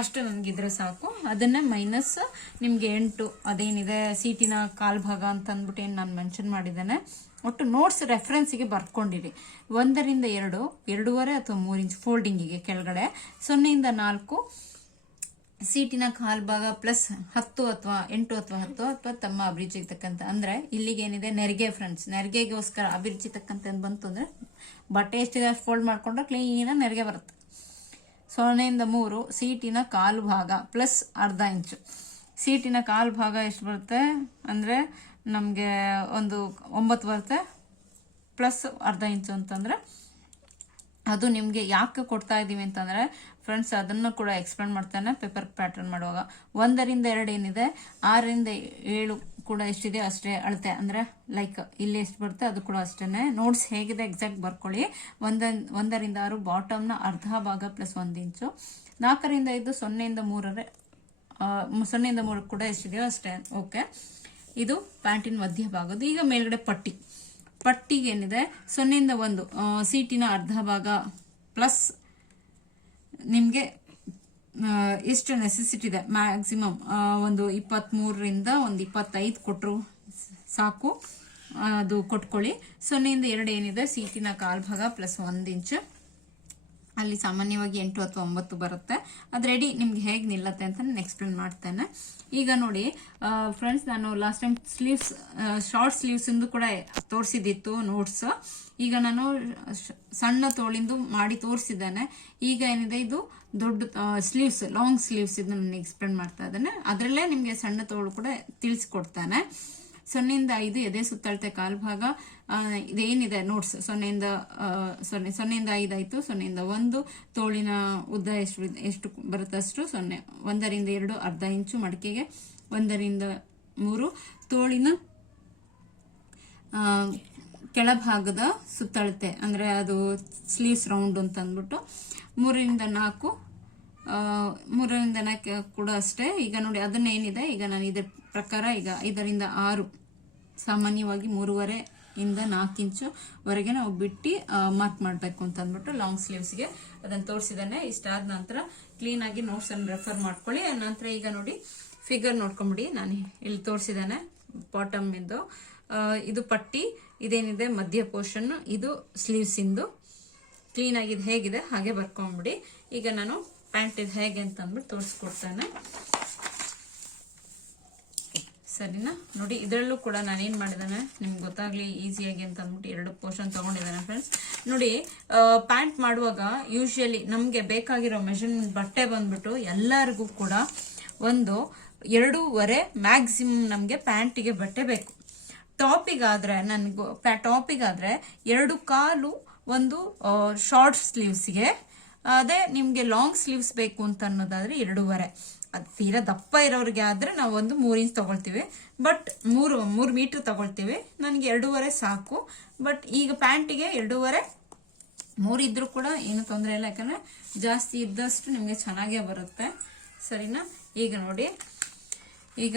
ಅಷ್ಟು ನನಗಿದ್ರೆ ಸಾಕು. ಅದನ್ನೇ ಮೈನಸ್ ನಿಮಗೆ 8 ಅದೇನಿದೆ ಸೀಟಿನ ಕಾಲ್ಭಾಗ ಅಂತ ಅಂದ್ಬಿಟ್ಟು ಏನು ನಾನು ಮೆನ್ಷನ್ ಮಾಡಿದ್ದೇನೆ. ಒಟ್ಟು ನೋಟ್ಸ್ ರೆಫರೆನ್ಸಿಗೆ ಬರ್ಕೊಂಡಿರಿ. 1ರಿಂದ 2, 2.5 ಅಥವಾ 3 ಇಂಚ್ ಫೋಲ್ಡಿಂಗಿಗೆ ಕೆಳಗಡೆ, 0ಇಂದ 4 ಸೀಟಿನ ಕಾಲ್ಭಾಗ ಪ್ಲಸ್ 10 ಅಥವಾ 8 ಅಥವಾ 10 ಅಥವಾ ತಮ್ಮ ಅಭಿರುಚಿಗೆ ತಕ್ಕಂತ. ಅಂದರೆ ಇಲ್ಲಿಗೆ ಏನಿದೆ ನೆರಿಗೆ ಫ್ರೆಂಡ್ಸ್, ನೆರಿಗೆಗೋಸ್ಕರ ಅಭಿರುಚಿ ತಕ್ಕಂತೆ ಬಂತು ಅಂದರೆ ಬಟ್ಟೆ ಎಷ್ಟಿದೆ ಫೋಲ್ಡ್ ಮಾಡ್ಕೊಂಡ್ರೆ ಕ್ಲೀನಾಗಿ ನೆರಿಗೆ ಬರುತ್ತೆ. 0ಇಂದ 3 ಸೀಟಿನ ಕಾಲು ಭಾಗ ಪ್ಲಸ್ ಅರ್ಧ ಇಂಚು. ಸೀಟಿನ ಕಾಲು ಭಾಗ ಎಷ್ಟು ಬರುತ್ತೆ ಅಂದರೆ ನಮಗೆ ಒಂದು 9 ಬರುತ್ತೆ, ಪ್ಲಸ್ ಅರ್ಧ ಇಂಚು ಅಂತಂದರೆ ಅದು ನಿಮಗೆ ಯಾಕೆ ಕೊಡ್ತಾ ಇದ್ದೀವಿ ಅಂತಂದರೆ ಫ್ರೆಂಡ್ಸ್ ಅದನ್ನು ಕೂಡ ಎಕ್ಸ್ಪ್ಲೇನ್ ಮಾಡ್ತಾನೆ ಪೇಪರ್ ಪ್ಯಾಟರ್ನ್ ಮಾಡುವಾಗ. 1ರಿಂದ 2 ಏನಿದೆ, 6ರಿಂದ 7 ಕೂಡ ಎಷ್ಟಿದೆ ಅಷ್ಟೇ ಅಳತೆ. ಅಂದರೆ ಲೈಕ್ ಇಲ್ಲಿ ಎಷ್ಟು ಬರುತ್ತೆ ಅದು ಕೂಡ ಅಷ್ಟೇ. ನೋಟ್ಸ್ ಹೇಗಿದೆ ಎಕ್ಸಾಕ್ಟ್ ಬರ್ಕೊಳ್ಳಿ. 1ರಿಂದ 6 ಬಾಟಮ್ನ ಅರ್ಧ ಭಾಗ ಪ್ಲಸ್ 1 ಇಂಚು. 4ರಿಂದ 5 0ಇಂದ 3 ಕೂಡ ಎಷ್ಟಿದೆಯೋ ಅಷ್ಟೇ. ಓಕೆ, ಇದು ಪ್ಯಾಂಟಿನ ಮಧ್ಯ ಭಾಗದ್ದು. ಈಗ ಮೇಲ್ಗಡೆ ಪಟ್ಟಿಗೆ ಏನಿದೆ 0ಇಂದ 1 ಸೀಟಿನ ಅರ್ಧ ಭಾಗ ಪ್ಲಸ್ ನಿಮಗೆ ಎಷ್ಟು ನೆಸೆಸಿಟಿ ಇದೆ ಮ್ಯಾಕ್ಸಿಮಮ್ ಒಂದು 23ರಿಂದ 25 ಕೊಟ್ಟರು ಸಾಕು, ಅದು ಕೊಟ್ಕೊಳ್ಳಿ. 0ಇಂದ 2 ಏನಿದೆ ಸೀಟಿನ ಕಾಲ್ಭಾಗ ಪ್ಲಸ್ 1 ಇಂಚು. ಅಲ್ಲಿ ಸಾಮಾನ್ಯವಾಗಿ 8 ಅಥವಾ 9 ಬರುತ್ತೆ. ಅದು ರೆಡಿ ನಿಮ್ಗೆ ಹೇಗೆ ನಿಲ್ಲತ್ತೆ ಅಂತ ನಾನು ಎಕ್ಸ್ಪ್ಲೇನ್ ಮಾಡ್ತೇನೆ. ಈಗ ನೋಡಿ ಫ್ರೆಂಡ್ಸ್, ನಾನು last time sleeves, short sleeves ಇಂದು ಕೂಡ ತೋರಿಸಿದಿತ್ತು ನೋಟ್ಸ್. ಈಗ ನಾನು ಸಣ್ಣ ತೋಳಿಂದು ಮಾಡಿ ತೋರಿಸಿದ್ದೇನೆ. ಈಗ ಏನಿದೆ, ಇದು ದೊಡ್ಡ ಸ್ಲೀವ್ಸ್, ಲಾಂಗ್ ಸ್ಲೀವ್ಸ್, ಇದನ್ನ ನಾನು ಎಕ್ಸ್ಪ್ಲೇನ್ ಮಾಡ್ತಾ ಇದ್ದೇನೆ. ಅದರಲ್ಲೇ ನಿಮಗೆ ಸಣ್ಣ ತೋಳು ಕೂಡ ತಿಳಿಸ್ಕೊಡ್ತಾನೆ. 0 ಇಂದ 5 ಎದೆ ಸುತ್ತಳತೆ ಕಾಲ್ಭಾಗ, ಇದೇನಿದೆ ನೋಟ್ಸ್, 0 ಇಂದ 5 ಆಯ್ತು. 0 ಇಂದ 1 ತೋಳಿನ ಉದ್ದ ಎಷ್ಟು ಬರುತ್ತೆ ಅಷ್ಟು, 0 1 ರಿಂದ 2 ಅರ್ಧ ಇಂಚು ಮಡಿಕೆಗೆ, 1 ರಿಂದ 3 ತೋಳಿನ ಕೆಳಭಾಗದ ಸುತ್ತಳತೆ, ಅಂದ್ರೆ ಅದು ಸ್ಲೀವ್ಸ್ ರೌಂಡ್ ಅಂತ ಅಂದ್ಬಿಟ್ಟು. 3 ರಿಂದ 4 ಕೂಡ ಅಷ್ಟೇ. ಈಗ ನೋಡಿ ಅದನ್ನೇನಿದೆ, ಈಗ ನಾನು ಇದ್ರ ಪ್ರಕಾರ ಈಗ 5 ರಿಂದ 6 ಸಾಮಾನ್ಯವಾಗಿ 3.5 ಇಂದ 4 ಇಂಚು ವರೆಗೆ ನಾವು ಬಿಟ್ಟು ಮಾರ್ಕ್ ಮಾಡಬೇಕು ಅಂತ ಅಂದ್ಬಿಟ್ಟು ಲಾಂಗ್ ಸ್ಲೀವ್ಸ್ಗೆ ಅದನ್ನ ತೋರಿಸಿದಾನೆ. ಇಷ್ಟಾದ ನಂತರ ಕ್ಲೀನ್ ಆಗಿ ನೋಟ್ಸ್ ಅನ್ನು ರೆಫರ್ ಮಾಡ್ಕೊಳ್ಳಿ. ನಂತರ ಈಗ ನೋಡಿ ಫಿಗರ್ ನೋಡ್ಕೊಂಬಿಡಿ. ನಾನು ಇಲ್ಲಿ ತೋರಿಸಿದಾನೆ ಬಾಟಮ್ ಇಂದು, ಇದು ಪಟ್ಟಿ, ಇದೇನಿದೆ ಮಧ್ಯ ಪೋರ್ಷನ್, ಇದು ಸ್ಲೀವ್ಸ್ ಇಂದು. ಕ್ಲೀನ್ ಆಗಿ ಹೇಗಿದೆ ಹಾಗೆ ಬರ್ಕೊಂಡ್ಬಿಡಿ. ಈಗ ನಾನು ಪ್ಯಾಂಟ್ ಇದು ಹೇಗೆ ಅಂತ ಅಂದ್ಬಿಟ್ಟು ತೋರಿಸ್ಕೊಡ್ತೇನೆ, ಸರಿನಾ? ನೋಡಿ ಇದರಲ್ಲೂ ಕೂಡ ನಾನೇನ್ ಮಾಡಿದಾನೆ ನಿಮ್ಗೆ ಗೊತ್ತಾಗ್ಲಿ ಈಸಿಯಾಗಿ ಅಂತ ಅಂದ್ಬಿಟ್ಟು 2 ಪೋರ್ಷನ್ ತಗೊಂಡಿದ್ದಾನೆ ಫ್ರೆಂಡ್ಸ್. ನೋಡಿ ಪ್ಯಾಂಟ್ ಮಾಡುವಾಗ ಯೂಶುವಲಿ ನಮ್ಗೆ ಬೇಕಾಗಿರೋ ಮೆಷರ್ಮೆಂಟ್ ಬಟ್ಟೆ ಬಂದ್ಬಿಟ್ಟು ಎಲ್ಲರಿಗೂ ಕೂಡ 1.5 ಮ್ಯಾಕ್ಸಿಮಮ್ ನಮ್ಗೆ ಪ್ಯಾಂಟಿಗೆ ಬಟ್ಟೆ ಬೇಕು. ಟಾಪಿಗಾದ್ರೆ 2 ಕಾಲು ಒಂದು ಶಾರ್ಟ್ ಸ್ಲೀವ್ಸ್ಗೆ, ಅದೇ ನಿಮ್ಗೆ ಲಾಂಗ್ ಸ್ಲೀವ್ಸ್ ಬೇಕು ಅಂತ ಅನ್ನೋದಾದ್ರೆ 2.5. ಅದು ತೀರಾ ದಪ್ಪ ಇರೋರಿಗೆ ಆದ್ರೆ ನಾವು 3 ಇಂಚ್ ತಗೊಳ್ತೀವಿ, ಬಟ್ 3 ಮೀಟರ್ ತಗೊಳ್ತೀವಿ. ನನಗೆ 2.5 ಸಾಕು. ಬಟ್ ಈಗ ಪ್ಯಾಂಟಿಗೆ 2.5, 3 ಇದ್ರೂ ಕೂಡ ಏನು ತೊಂದರೆ ಇಲ್ಲ, ಯಾಕಂದ್ರೆ ಜಾಸ್ತಿ ಇದ್ದಷ್ಟು ನಿಮ್ಗೆ ಚೆನ್ನಾಗೇ ಬರುತ್ತೆ, ಸರಿನಾ? ಈಗ ನೋಡಿ, ಈಗ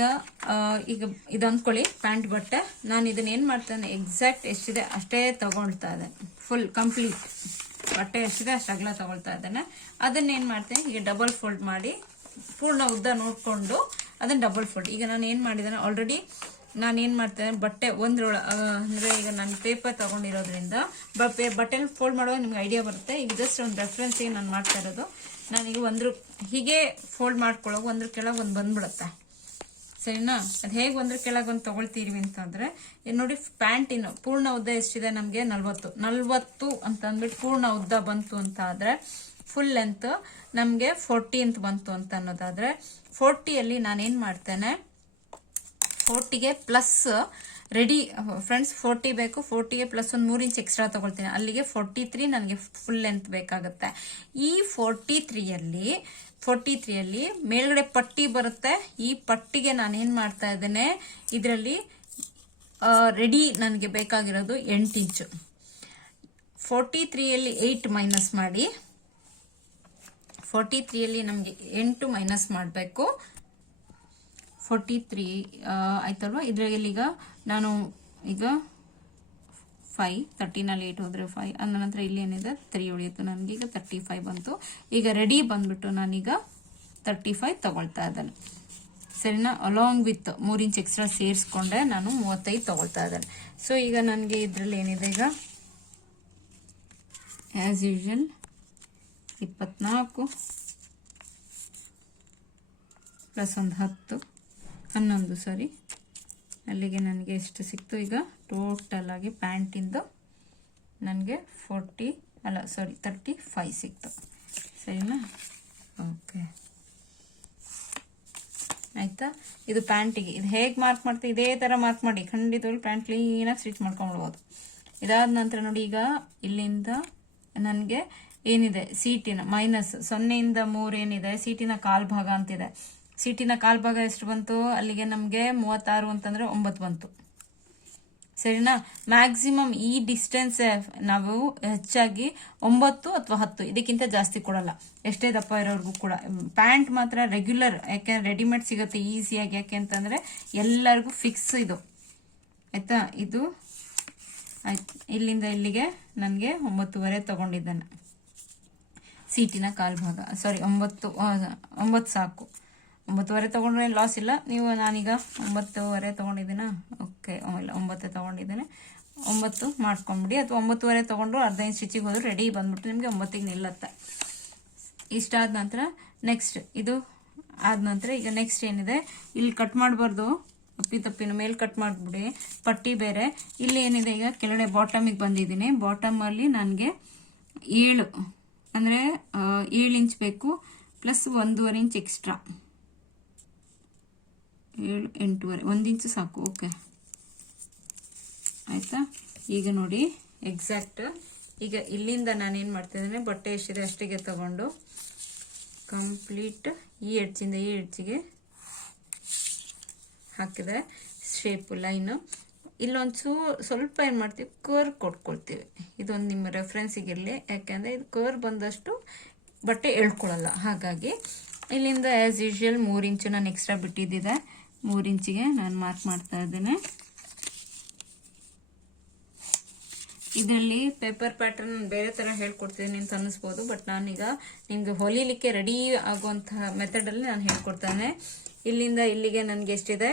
ಇದು ಅಂದ್ಕೊಳ್ಳಿ ಪ್ಯಾಂಟ್ ಬಟ್ಟೆ. ನಾನು ಇದನ್ನ ಏನ್ ಮಾಡ್ತೇನೆ, ಎಕ್ಸಾಕ್ಟ್ ಎಷ್ಟಿದೆ ಅಷ್ಟೇ ತಗೊಳ್ತಾ ಇದ್ದೇನೆ. ಫುಲ್ ಕಂಪ್ಲೀಟ್ ಬಟ್ಟೆ ಎಷ್ಟಿದೆ ಅಷ್ಟು ಅಗಲ ತಗೊಳ್ತಾ ಇದ್ದೇನೆ. ಅದನ್ನ ಏನ್ ಮಾಡ್ತೇನೆ, ಈಗ ಡಬಲ್ ಫೋಲ್ಡ್ ಮಾಡಿ ಪೂರ್ಣ ಉದ್ದ ನೋಡ್ಕೊಂಡು ಅದನ್ನ ಡಬಲ್ ಫೋಲ್ಡ್. ಈಗ ನಾನು ಏನ್ ಮಾಡಿದ್ದೇನೆ, ಆಲ್ರೆಡಿ ನಾನು ಏನ್ ಮಾಡ್ತೇನೆ, ಬಟ್ಟೆ ಅಂದ್ರೆ ಈಗ ನಾನು ಪೇಪರ್ ತಗೊಂಡಿರೋದ್ರಿಂದ ಬಟ್ಟೆನ ಫೋಲ್ಡ್ ಮಾಡುವಾಗ ನಿಮ್ಗೆ ಐಡಿಯಾ ಬರುತ್ತೆ. ಈಗ ಜಸ್ಟ್ ಒಂದು ರೆಫರೆನ್ಸ್ ನಾನು ಮಾಡ್ತಾ ಇರೋದು. ನಾನೀಗ ಹೀಗೆ ಫೋಲ್ಡ್ ಮಾಡ್ಕೊಳ್ಳೋಕೆ 1 ಕೆಳಗೆ 1 ಬಂದ್ಬಿಡುತ್ತೆ, ಸರಿನಾ? ಅದು ಹೇಗೆ 1 ಕೆಳಗೆ 1 ತಗೊಳ್ತೀವಿ ಅಂತಂದ್ರೆ, ನೋಡಿ ಪ್ಯಾಂಟಿನ ಪೂರ್ಣ ಉದ್ದ ಎಷ್ಟಿದೆ ನಮ್ಗೆ 40 ಅಂತ ಅಂದ್ಬಿಟ್ಟು ಪೂರ್ಣ ಉದ್ದ ಬಂತು ಅಂತ ಆದ್ರೆ, ಫುಲ್ ಲೆಂತ್ ನಮ್ಗೆ 40 ಅಂತ ಬಂತು ಅಂತ ಅನ್ನೋದಾದ್ರೆ, 40ಯಲ್ಲಿ ನಾನೇನ್ ಮಾಡ್ತೇನೆ, 40ಗೆ ಪ್ಲಸ್ ರೆಡಿ ಫ್ರೆಂಡ್ಸ್, 40 ಬೇಕು, 40ಗೆ ಪ್ಲಸ್ 3 ಇಂಚ್ ಎಕ್ಸ್ಟ್ರಾ ತಗೊಳ್ತೀನಿ. ಅಲ್ಲಿಗೆ 43 ನನಗೆ ಫುಲ್ ಲೆಂತ್ ಬೇಕಾಗುತ್ತೆ. ಈ 43ಯಲ್ಲಿ ಮೇಲ್ಗಡೆ ಪಟ್ಟಿ ಬರುತ್ತೆ. ಈ ಪಟ್ಟಿಗೆ ನಾನೇನ್ ಮಾಡ್ತಾ ಇದ್ದೇನೆ, ಇದರಲ್ಲಿ ರೆಡಿ ನನಗೆ ಬೇಕಾಗಿರೋದು 8 ಇಂಚು. 43ಯಲ್ಲಿ 8 ಮೈನಸ್ ಮಾಡಿ, 43ಯಲ್ಲಿ ನಮಗೆ 8 ಮೈನಸ್ ಮಾಡಬೇಕು. 43 ಆಯ್ತಲ್ವಾ? ಇದರಲ್ಲಿ ಈಗ ನಾನು ಈಗ 5, 13ನಲ್ಲಿ 8 ಹೋದ್ರೆ 5, ಅಂದ ನಂತರ ಇಲ್ಲಿ ಏನಿದೆ 3 ಉಳಿಯಿತು, ನನಗೆ ಈಗ 35 ಬಂತು. ಈಗ ರೆಡಿ ಬಂದ್ಬಿಟ್ಟು ನಾನೀಗ 35 ತಗೊಳ್ತಾ ಇದ್ದೇನೆ, ಸರಿನಾ? ಅಲಾಂಗ್ ವಿತ್ 3 ಇಂಚ್ ಎಕ್ಸ್ಟ್ರಾ ಸೇರಿಸ್ಕೊಂಡೆ ನಾನು 35 ತಗೊಳ್ತಾ ಇದ್ದೇನೆ. ಸೊ ಈಗ ನನಗೆ ಇದರಲ್ಲಿ ಏನಿದೆ, ಈಗ ಆಸ್ ಯೂಶುವಲ್ 24 ಪ್ಲಸ್ 11 ಸಾರಿ, ಅಲ್ಲಿಗೆ ನನಗೆ ಎಷ್ಟು ಸಿಕ್ತು, ಈಗ ಟೋಟಲ್ ಆಗಿ ಪ್ಯಾಂಟಿಂದು ನನಗೆ 35 ಸಿಕ್ತು, ಸರಿನಾ? ಓಕೆ ಆಯ್ತಾ? ಇದು ಪ್ಯಾಂಟಿಗೆ. ಇದು ಹೇಗೆ ಮಾರ್ಕ್ ಮಾಡ್ತೀವಿ, ಇದೇ ತರ ಮಾರ್ಕ್ ಮಾಡಿ ಖಂಡಿತವಾಗ್ಲೂ ಪ್ಯಾಂಟ್ ಕ್ಲೀನಾಗಿ ಸ್ಟಿಚ್ ಮಾಡ್ಕೊಂಡ್ಬಿಡ್ಬೋದು. ಇದಾದ ನಂತರ ನೋಡಿ, ಈಗ ಇಲ್ಲಿಂದ ನನಗೆ ಏನಿದೆ ಸೀಟಿನ ಮೈನಸ್ 0 ಇಂದ 3 ಏನಿದೆ ಸೀಟಿನ ಕಾಲ್ಭಾಗ ಅಂತಿದೆ. ಸೀಟಿನ ಕಾಲ್ಭಾಗ ಎಷ್ಟು ಬಂತು, ಅಲ್ಲಿಗೆ ನಮಗೆ 36 ಅಂತಂದ್ರೆ 9 ಬಂತು, ಸರಿನಾ? ಮ್ಯಾಕ್ಸಿಮಮ್ ಈ ಡಿಸ್ಟೆನ್ಸ್ ನಾವು ಹೆಚ್ಚಾಗಿ 9 ಅಥವಾ 10, ಇದಕ್ಕಿಂತ ಜಾಸ್ತಿ ಕೊಡಲ್ಲ, ಎಷ್ಟೇ ದಪ್ಪ ಇರೋರ್ಗೂ ಕೂಡ. ಪ್ಯಾಂಟ್ ಮಾತ್ರ ರೆಗ್ಯುಲರ್, ಯಾಕೆಂದ್ರೆ ರೆಡಿಮೇಡ್ ಸಿಗುತ್ತೆ ಈಸಿಯಾಗಿ, ಯಾಕೆ ಅಂತಂದ್ರೆ ಎಲ್ಲರಿಗೂ ಫಿಕ್ಸ್ ಇದು, ಆಯ್ತಾ? ಇದು ಆಯ್ತು, ಇಲ್ಲಿಂದ ಇಲ್ಲಿಗೆ ನನಗೆ 9.5 ತಗೊಂಡಿದ್ದಾನೆ ಸೀಟಿನ ಕಾಲ್ಭಾಗ. ಸಾರಿ 9 ಸಾಕು, 9.5 ತಗೊಂಡ್ರೆ ಲಾಸ್ ಇಲ್ಲ. ನಾನೀಗ 9.5 ತಗೊಂಡಿದ್ದೀನ, ಓಕೆ, ಇಲ್ಲ 9 ತಗೊಂಡಿದ್ದೇನೆ. 9 ಮಾಡ್ಕೊಂಬಿಡಿ, ಅಥವಾ 9:15 ತೊಗೊಂಡು ಅರ್ಧ ಇಂಚ್ ಸ್ಟಿಚಿಗೆ ಹೋದ್ರೆ ರೆಡಿ ಬಂದ್ಬಿಟ್ಟು ನಿಮಗೆ 9ಗೆ ನಿಲ್ಲುತ್ತೆ. ಇಷ್ಟ ಆದ ನಂತರ ನೆಕ್ಸ್ಟ್ ಇದು ಆದ ನಂತರ ಈಗ ನೆಕ್ಸ್ಟ್ ಏನಿದೆ, ಇಲ್ಲಿ ಕಟ್ ಮಾಡಬಾರ್ದು, ತಪ್ಪಿನ ಮೇಲೆ ಕಟ್ ಮಾಡಿಬಿಡಿ, ಪಟ್ಟಿ ಬೇರೆ. ಇಲ್ಲಿ ಏನಿದೆ, ಈಗ ಕೆಳಗಡೆ ಬಾಟಮಿಗೆ ಬಂದಿದ್ದೀನಿ. ಬಾಟಮಲ್ಲಿ ನನಗೆ 7 ಅಂದರೆ 7 ಇಂಚ್ ಬೇಕು, ಪ್ಲಸ್ 1.5 ಇಂಚ್ ಎಕ್ಸ್ಟ್ರಾ, 7 8.5 1 ಇಂಚ್ ಸಾಕು. ಓಕೆ ಆಯಿತಾ. ಈಗ ನೋಡಿ ಎಕ್ಸಾಕ್ಟ್ ಈಗ ಇಲ್ಲಿಂದ ನಾನೇನು ಮಾಡ್ತಿದ್ದೇನೆ, ಬಟ್ಟೆ ಎಷ್ಟಿದೆ ಅಷ್ಟಿಗೆ ತಗೊಂಡು ಕಂಪ್ಲೀಟ್ ಈ ಎಡ್ಜಿಂದ ಈ ಎಡ್ಜಿಗೆ ಹಾಕಿದೆ ಶೇಪ್ ಲೈನು. ಇಲ್ಲೊಂದು ಸ್ವಲ್ಪ ಏನು ಮಾಡ್ತೀವಿ, ಕರ್ವ್ ಕೊಟ್ಕೊಳ್ತೀವಿ. ಇದೊಂದು ನಿಮ್ಮ ರೆಫರೆನ್ಸಿಗಿರಲಿ, ಯಾಕೆಂದರೆ ಇದು ಕರ್ವ್ ಬಂದಷ್ಟು ಬಟ್ಟೆ ಎಳ್ಕೊಳ್ಳಲ್ಲ. ಹಾಗಾಗಿ ಇಲ್ಲಿಂದ ಆ್ಯಸ್ ಯೂಶುವಲ್ 3 ಇಂಚು ನಾನು ಎಕ್ಸ್ಟ್ರಾ ಬಿಟ್ಟಿದ್ದಿದೆ, 3 ಇಂಚಿಗೆ ನಾನು ಮಾರ್ಕ್ ಮಾಡ್ತಾ ಇದ್ದೇನೆ. ಇದರಲ್ಲಿ ಪೇಪರ್ ಪ್ಯಾಟರ್ನ್ ಬೇರೆ ಥರ ಹೇಳ್ಕೊಡ್ತಿದ್ದೀನಿ ಅಂತ ಅನ್ನಿಸ್ಬೋದು, ಬಟ್ ನಾನೀಗ ನಿಮಗೆ ಹೊಲಿಲಿಕ್ಕೆ ರೆಡಿ ಆಗುವಂತಹ ಮೆಥಡಲ್ಲಿ ನಾನು ಹೇಳ್ಕೊಡ್ತಾನೆ. ಇಲ್ಲಿಂದ ಇಲ್ಲಿಗೆ ನನಗೆ ಎಷ್ಟಿದೆ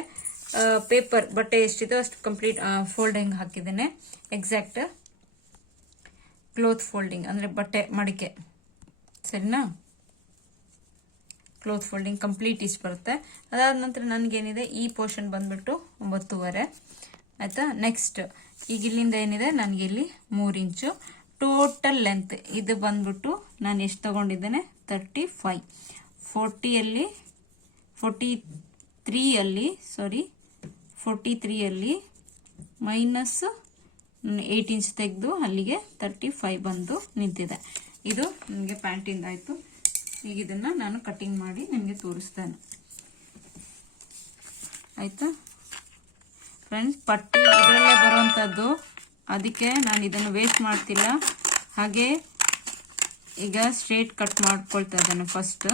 ಪೇಪರ್ ಬಟ್ಟೆ ಎಷ್ಟಿದೆ ಅಷ್ಟು ಕಂಪ್ಲೀಟ್ ಫೋಲ್ಡಿಂಗ್ ಹಾಕಿದ್ದೇನೆ. ಎಕ್ಸಾಕ್ಟ್ ಕ್ಲೋತ್ ಫೋಲ್ಡಿಂಗ್ ಅಂದರೆ ಬಟ್ಟೆ ಮಡಿಕೆ, ಸರಿನಾ? ಕ್ಲೋತ್ ಫೋಲ್ಡಿಂಗ್ ಕಂಪ್ಲೀಟ್ ಇಷ್ಟು ಬರುತ್ತೆ. ಅದಾದ ನಂತರ ನನಗೇನಿದೆ, ಈ ಪೋರ್ಷನ್ ಬಂದ್ಬಿಟ್ಟು 9.5 ಆಯಿತಾ. ನೆಕ್ಸ್ಟ್ ಈಗ ಇಲ್ಲಿಂದ ಏನಿದೆ, ನನಗೆ ಇಲ್ಲಿ 3 ಇಂಚು ಟೋಟಲ್ ಲೆಂತ್ ಇದು ಬಂದ್ಬಿಟ್ಟು ನಾನು ಎಷ್ಟು ತಗೊಂಡಿದ್ದೇನೆ, 35. 43 ಮೈನಸ್ 8 ಇಂಚ್ ತೆಗೆದು ಅಲ್ಲಿಗೆ 35 ಬಂದು ನಿಂತಿದೆ. ಇದು ನನಗೆ ಪ್ಯಾಂಟಿಂದ ಆಯಿತು. ಈಗ ಇದನ್ನು ನಾನು ಕಟಿಂಗ್ ಮಾಡಿ ನಿಮಗೆ ತೋರಿಸ್ತೇನೆ, ಆಯಿತಾ ಫ್ರೆಂಡ್ಸ್. ಪಟ್ಟಿ ಇದರಲ್ಲೇ ಬರುವಂಥದ್ದು, ಅದಕ್ಕೆ ನಾನು ಇದನ್ನು ವೇಸ್ಟ್ ಮಾಡ್ತಿಲ್ಲ. ಹಾಗೆ ಈಗ ಸ್ಟ್ರೇಟ್ ಕಟ್ ಮಾಡ್ಕೊಳ್ತಾ ಇದ್ದೇನೆ ಫಸ್ಟ್.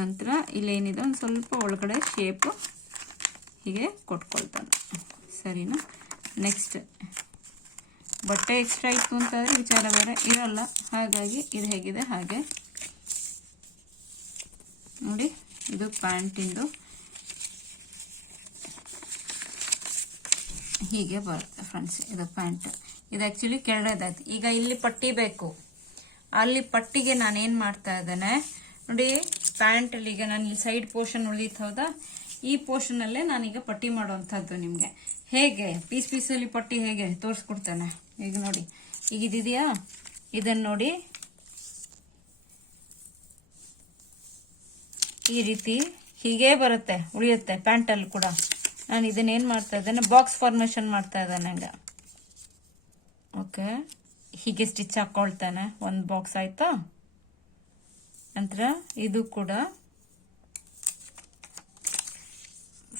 ನಂತರ ಇಲ್ಲೇನಿದೆ ಒಂದು ಸ್ವಲ್ಪ ಒಳಗಡೆ ಶೇಪ್ ಹೀಗೆ ಕೊಟ್ಕೊಳ್ತಾನೆ, ಸರಿನಾ? ನೆಕ್ಸ್ಟ್ ಬಟ್ಟೆ ಎಕ್ಸ್ಟ್ರಾ ಇತ್ತು ಅಂತಂದರೆ ವಿಚಾರ ಬೇರೆ ಇರಲ್ಲ. ಹಾಗಾಗಿ ಇದು ಹೇಗಿದೆ ಹಾಗೆ ನೋಡಿ. ಇದು ಪ್ಯಾಂಟಿಂದು ಹೀಗೆ ಬರುತ್ತೆ ಫ್ರೆಂಡ್ಸ್. ಇದು ಪ್ಯಾಂಟ್, ಇದು ಆ್ಯಕ್ಚುಲಿ ಕೆಳಗಡೆದಾಯ್ತು. ಈಗ ಇಲ್ಲಿ ಪಟ್ಟಿ ಬೇಕು, ಅಲ್ಲಿ ಪಟ್ಟಿಗೆ ನಾನೇನು ಮಾಡ್ತಾ ಇದ್ದೇನೆ ನೋಡಿ, ಪ್ಯಾಂಟಲ್ಲಿ ಈಗ ನಾನು ಇಲ್ಲಿ ಸೈಡ್ ಪೋರ್ಷನ್ ಉಳಿದಿತ್ತು ಹೌದಾ, ಈ ಪೋರ್ಷನಲ್ಲೇ ನಾನೀಗ ಪಟ್ಟಿ ಮಾಡುವಂಥದ್ದು. ನಿಮಗೆ ಹೇಗೆ ಪೀಸಲ್ಲಿ ಪಟ್ಟಿ ಹೇಗೆ ತೋರಿಸ್ಕೊಡ್ತೇನೆ. ಈಗ ನೋಡಿ, ಈಗ ಇದಿದೆಯಾ, ಇದನ್ನು ನೋಡಿ ಈ ರೀತಿ ಹೀಗೆ ಬರುತ್ತೆ, ಉಳಿಯುತ್ತೆ ಪ್ಯಾಂಟಲ್ಲಿ ಕೂಡ. ನಾನು ಇದನ್ನೇನು ಮಾಡ್ತಾ ಇದ್ದೇನೆ, ಬಾಕ್ಸ್ ಫಾರ್ಮೇಷನ್ ಮಾಡ್ತಾ ಇದ್ದೇನೆ ಹಂಗೆ. ಓಕೆ, ಹೀಗೆ ಸ್ಟಿಚ್ ಹಾಕ್ಕೊಳ್ತಾನೆ, ಒಂದು ಬಾಕ್ಸ್ ಆಯ್ತಾ. ನಂತರ ಇದು ಕೂಡ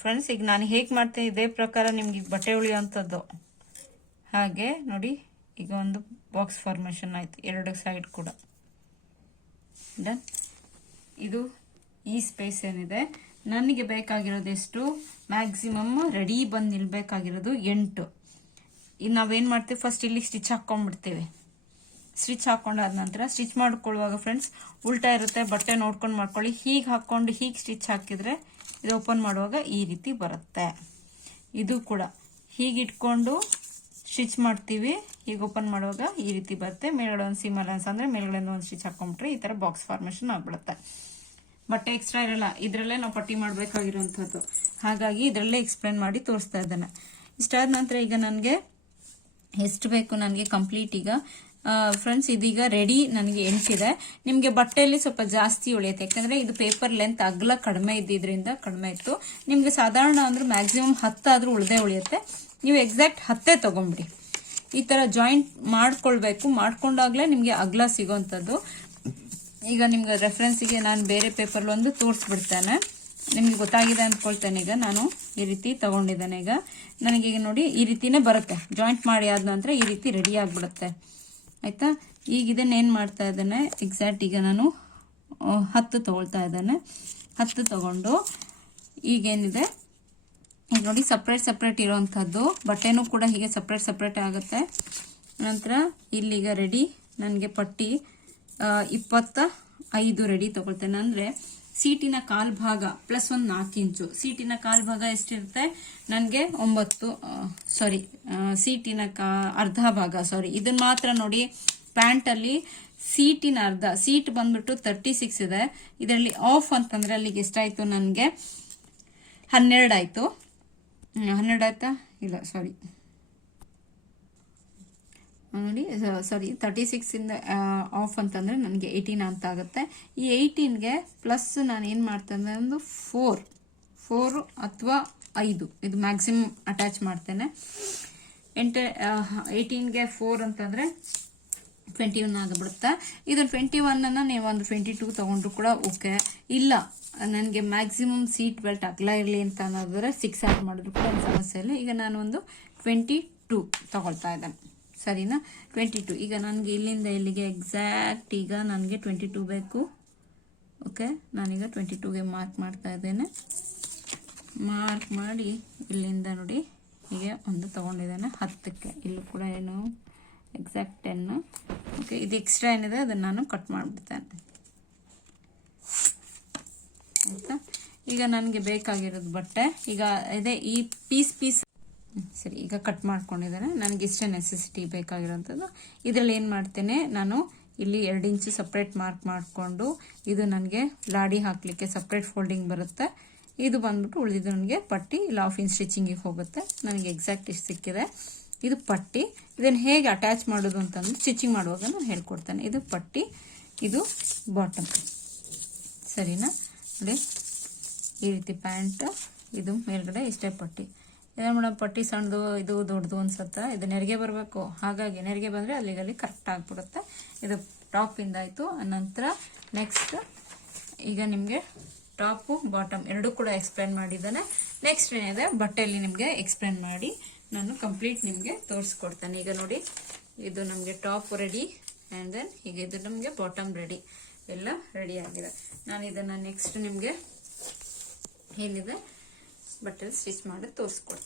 ಫ್ರೆಂಡ್ಸ್, ಈಗ ನಾನು ಹೇಗೆ ಮಾಡ್ತೇನೆ ಇದೇ ಪ್ರಕಾರ ನಿಮ್ಗೆ ಈಗ ಬಟ್ಟೆ ಉಳಿಯುವಂಥದ್ದು. ಹಾಗೆ ನೋಡಿ, ಈಗ ಒಂದು ಬಾಕ್ಸ್ ಫಾರ್ಮೇಷನ್ ಆಯ್ತು 2 ಸೈಡ್ ಕೂಡ. ಡನ್. ಇದು ಈ ಸ್ಪೇಸ್ ಏನಿದೆ ನನಗೆ ಬೇಕಾಗಿರೋದು ಎಷ್ಟು, ಮ್ಯಾಕ್ಸಿಮಮ್ ರೆಡಿ ಬಂದು ನಿಲ್ಬೇಕಾಗಿರೋದು 8. ಈಗ ನಾವೇನು ಮಾಡ್ತೀವಿ, ಫಸ್ಟ್ ಇಲ್ಲಿ ಸ್ಟಿಚ್ ಹಾಕ್ಕೊಂಡ್ಬಿಡ್ತೀವಿ. ಸ್ಟಿಚ್ ಹಾಕ್ಕೊಂಡಾದ ನಂತರ ಸ್ಟಿಚ್ ಮಾಡ್ಕೊಳ್ಳುವಾಗ ಫ್ರೆಂಡ್ಸ್ ಉಲ್ಟಾ ಇರುತ್ತೆ, ಬಟ್ಟೆ ನೋಡ್ಕೊಂಡು ಮಾಡ್ಕೊಳ್ಳಿ. ಹೀಗೆ ಹಾಕ್ಕೊಂಡು ಹೀಗೆ ಸ್ಟಿಚ್ ಹಾಕಿದರೆ ಇದು ಓಪನ್ ಮಾಡುವಾಗ ಈ ರೀತಿ ಬರುತ್ತೆ. ಇದು ಕೂಡ ಹೀಗೆ ಇಟ್ಕೊಂಡು ಸ್ಟಿಚ್ ಮಾಡ್ತೀವಿ, ಹೀಗೆ ಓಪನ್ ಮಾಡುವಾಗ ಈ ರೀತಿ ಬರುತ್ತೆ. ಮೇಲ್ಗಡೆ ಒಂದು ಸೀಮ್ ಅಲೈನ್ಸ್ ಅಂದರೆ ಮೇಲ್ಗಡೆ ಒಂದು ಸ್ಟಿಚ್ ಹಾಕ್ಕೊಂಡ್ಬಿಟ್ರೆ ಈ ಥರ ಬಾಕ್ಸ್ ಫಾರ್ಮೇಷನ್ ಆಗಿಬಿಡುತ್ತೆ. ಬಟ್ಟೆ ಎಕ್ಸ್ಟ್ರಾ ಇರಲ್ಲ, ಇದರಲ್ಲೇ ನಾವು ಪಟ್ಟಿ ಮಾಡಬೇಕಾಗಿರೋಂಥದ್ದು. ಹಾಗಾಗಿ ಇದರಲ್ಲೇ ಎಕ್ಸ್ಪ್ಲೇನ್ ಮಾಡಿ ತೋರಿಸ್ತಾ ಇದ್ದೇನೆ. ಇಷ್ಟಾದ ನಂತರ ಈಗ ನನಗೆ ಎಷ್ಟು ಬೇಕು ನನಗೆ ಕಂಪ್ಲೀಟ್ ಈಗ ಫ್ರೆಂಡ್ಸ್ ಇದೀಗ ರೆಡಿ ನನಗೆ 8 ಇದೆ. ನಿಮಗೆ ಬಟ್ಟೆಯಲ್ಲಿ ಸ್ವಲ್ಪ ಜಾಸ್ತಿ ಉಳಿಯುತ್ತೆ, ಯಾಕಂದರೆ ಇದು ಪೇಪರ್ ಲೆಂತ್ ಅಗಲ ಕಡಿಮೆ ಇದ್ದಿದ್ದರಿಂದ ಕಡಿಮೆ ಇತ್ತು. ನಿಮಗೆ ಸಾಧಾರಣ ಅಂದ್ರೆ ಮ್ಯಾಕ್ಸಿಮಮ್ 10 ಆದರೂ ಉಳಿಯುತ್ತೆ. ನೀವು ಎಕ್ಸಾಕ್ಟ್ 10 ತೊಗೊಂಬಿಡಿ. ಈ ಥರ ಜಾಯಿಂಟ್ ಮಾಡ್ಕೊಳ್ಬೇಕು, ಮಾಡ್ಕೊಂಡಾಗಲೇ ನಿಮಗೆ ಅಗಲ ಸಿಗೋವಂಥದ್ದು. ಈಗ ನಿಮ್ಗೆ ರೆಫರೆನ್ಸಿಗೆ ನಾನು ಬೇರೆ ಪೇಪರ್ ಒಂದು ತೋರಿಸ್ಬಿಡ್ತೇನೆ, ನಿಮಗೆ ಗೊತ್ತಾಗಿದೆ ಅಂದ್ಕೊಳ್ತೇನೆ. ಈಗ ನಾನು ಈ ರೀತಿ ತಗೊಂಡಿದ್ದೇನೆ. ಈಗ ನನಗೀಗ ನೋಡಿ ಈ ರೀತಿನೇ ಬರುತ್ತೆ. ಜಾಯಿಂಟ್ ಮಾಡಿ ಆದ ನಂತರ ಈ ರೀತಿ ರೆಡಿ ಆಗಿಬಿಡುತ್ತೆ, ಆಯಿತಾ. ಈಗ ಇದನ್ನೇನು ಮಾಡ್ತಾ ಇದ್ದೇನೆ, ಎಕ್ಸಾಕ್ಟ್ ಈಗ ನಾನು 10 ತೊಗೊಳ್ತಾ ಇದ್ದೇನೆ. 10 ತೊಗೊಂಡು ಈಗೇನಿದೆ ಈಗ ನೋಡಿ ಸಪ್ರೇಟ್ ಇರೋವಂಥದ್ದು ಬಟ್ಟೆನೂ ಕೂಡ ಹೀಗೆ ಸಪ್ರೇಟ್ ಆಗುತ್ತೆ. ನಂತರ ಇಲ್ಲಿಗ ರೆಡಿ ನನಗೆ ಪಟ್ಟಿ 25 ರೆಡಿ ತೊಗೊಳ್ತೇನೆ. ಅಂದರೆ ಸೀಟಿನ ಕಾಲ್ ಭಾಗ ಪ್ಲಸ್ ಒಂದು 4 ಇಂಚು. ಸೀಟಿನ ಕಾಲ್ ಭಾಗ ಎಷ್ಟಿರುತ್ತೆ ನನಗೆ 9, ಸಾರಿ ಸೀಟಿನ ಅರ್ಧ ಭಾಗ, ಸಾರಿ ಇದನ್ನ ಮಾತ್ರ ನೋಡಿ. ಪ್ಯಾಂಟಲ್ಲಿ ಸೀಟಿನ ಅರ್ಧ, ಸೀಟ್ ಬಂದ್ಬಿಟ್ಟು 36 ಇದೆ, ಇದರಲ್ಲಿ ಆಫ್ ಅಂತಂದ್ರೆ ಅಲ್ಲಿಗೆ ಎಷ್ಟಾಯ್ತು ನನಗೆ 12 ಆಯ್ತು. 12 ಆಯ್ತಾ, ಇಲ್ಲ ಸಾರಿ ನೋಡಿ, ಸಾರಿ 36 ಇಂದ ಆಫ್ ಅಂತಂದ್ರೆ ನನಗೆ 18 ಅಂತ ಆಗುತ್ತೆ. ಈ 18ಗೆ ಪ್ಲಸ್ ನಾನು ಏನು ಮಾಡ್ತೇನೆ, ಒಂದು 4 ಅಥವಾ 5 ಇದು ಮ್ಯಾಕ್ಸಿಮಮ್ ಅಟ್ಯಾಚ್ ಮಾಡ್ತೇನೆ. 18ಗೆ 4 ಅಂತಂದ್ರೆ 21 ಆಗಿಬಿಡುತ್ತೆ. ಇದನ್ನು 21 ನೀವು ಒಂದು 22 ತಗೊಂಡ್ರು ಕೂಡ ಓಕೆ. ಇಲ್ಲ ನನಗೆ ಮ್ಯಾಕ್ಸಿಮಮ್ ಸೀಟ್ ಬೆಲ್ಟ್ ಅಗಲ ಇರಲಿ ಅಂತ ಅನ್ನೋದ್ರೆ 6 ಆ್ಯಡ್ ಮಾಡಿದ್ರು ಕೂಡ ಒಂದು ಸಮಸ್ಯೆ ಇಲ್ಲ. ಈಗ ನಾನು ಒಂದು 22 ತಗೊಳ್ತಾ ಇದ್ದೇನೆ, ಸರಿನಾ? 22. ಈಗ ನನಗೆ ಇಲ್ಲಿಂದ ಇಲ್ಲಿಗೆ ಎಕ್ಸಾಕ್ಟ್ ಈಗ ನನಗೆ 22 ಬೇಕು. ಓಕೆ, ನಾನೀಗ 22ಗೆ ಮಾರ್ಕ್ ಮಾಡ್ತಾ ಇದ್ದೇನೆ. ಮಾರ್ಕ್ ಮಾಡಿ ಇಲ್ಲಿಂದ ನೋಡಿ ಹೀಗೆ ಒಂದು ತೊಗೊಂಡಿದ್ದೇನೆ 10ಕ್ಕೆ. ಇಲ್ಲೂ ಕೂಡ ಏನು ಎಕ್ಸಾಕ್ಟ್ 10. ಓಕೆ, ಇದು ಎಕ್ಸ್ಟ್ರಾ ಏನಿದೆ ಅದನ್ನು ನಾನು ಕಟ್ ಮಾಡಿಬಿಡ್ತೇನೆ, ಆಯಿತಾ? ಈಗ ನನಗೆ ಬೇಕಾಗಿರೋದು ಬಟ್ಟೆ ಈಗ ಇದೆ, ಈ ಪೀಸ್ ಸರಿ ಈಗ ಕಟ್ ಮಾಡ್ಕೊಂಡಿದ್ದೇನೆ. ನನಗೆ ಇಷ್ಟೇ ನೆಸೆಸಿಟಿ ಬೇಕಾಗಿರೋಂಥದ್ದು. ಇದರಲ್ಲಿ ಏನು ಮಾಡ್ತೇನೆ ನಾನು, ಇಲ್ಲಿ 2 ಇಂಚು ಸಪ್ರೇಟ್ ಮಾರ್ಕ್ ಮಾಡಿಕೊಂಡು, ಇದು ನನಗೆ ಲಾಡಿ ಹಾಕಲಿಕ್ಕೆ ಸಪ್ರೇಟ್ ಫೋಲ್ಡಿಂಗ್ ಬರುತ್ತೆ. ಇದು ಬಂದ್ಬಿಟ್ಟು ಉಳಿದಿದ್ದು ನನಗೆ ಪಟ್ಟಿ, ಇಲ್ಲ 1/2 ಇಂಚ್ ಸ್ಟಿಚಿಂಗಿಗೆ ಹೋಗುತ್ತೆ. ನನಗೆ ಎಕ್ಸಾಕ್ಟ್ ಇಷ್ಟು ಸಿಕ್ಕಿದೆ. ಇದು ಪಟ್ಟಿ. ಇದನ್ನು ಹೇಗೆ ಅಟ್ಯಾಚ್ ಮಾಡೋದು ಅಂತಂದ್ರೆ ಸ್ಟಿಚಿಂಗ್ ಮಾಡುವಾಗ ನಾನು ಹೇಳ್ಕೊಡ್ತೇನೆ. ಇದು ಪಟ್ಟಿ, ಇದು ಬಾಟಮ್, ಸರಿನಾ? ನೋಡಿ ಈ ರೀತಿ ಪ್ಯಾಂಟ್, ಇದು ಮೇಲ್ಗಡೆ ಇಷ್ಟೇ ಪಟ್ಟಿ. ಏನು ಮೇಡಮ್ ಪಟ್ಟಿ ಸಣ್ಣದು ಇದು ದೊಡ್ಡದು ಅನ್ಸುತ್ತೆ, ಇದು ನೆರಿಗೆ ಬರಬೇಕು. ಹಾಗಾಗಿ ನೆರಿಗೆ ಬಂದರೆ ಅಲ್ಲಿಗಲ್ಲಿ ಕರೆಕ್ಟ್ ಆಗಿಬಿಡುತ್ತೆ. ಇದು ಟಾಪಿಂದ ಆಯಿತು. ನಂತರ ನೆಕ್ಸ್ಟ್ ಈಗ ನಿಮಗೆ ಟಾಪು ಬಾಟಮ್ ಎರಡೂ ಕೂಡ ಎಕ್ಸ್ಪ್ಲೇನ್ ಮಾಡಿದ್ದಾನೆ. ನೆಕ್ಸ್ಟ್ ಏನಿದೆ ಬಟ್ಟೆಯಲ್ಲಿ ನಿಮಗೆ ಎಕ್ಸ್ಪ್ಲೇನ್ ಮಾಡಿ ನಾನು ಕಂಪ್ಲೀಟ್ ನಿಮಗೆ ತೋರಿಸ್ಕೊಡ್ತೇನೆ. ಈಗ ನೋಡಿ ಇದು ನಮಗೆ ಟಾಪ್ ರೆಡಿ, ಆ್ಯಂಡ್ ದೆನ್ ಈಗ ಇದು ನಮಗೆ ಬಾಟಮ್ ರೆಡಿ, ಎಲ್ಲ ರೆಡಿ ಆಗಿದೆ. ನಾನು ಇದನ್ನು ನೆಕ್ಸ್ಟ್ ನಿಮಗೆ ಏನಿದೆ ಬಟ್ಟೆ ಸ್ಟಿಚ್ ಮಾಡಿ ತೋರಿಸ್ಕೊಡ್ತೀನಿ.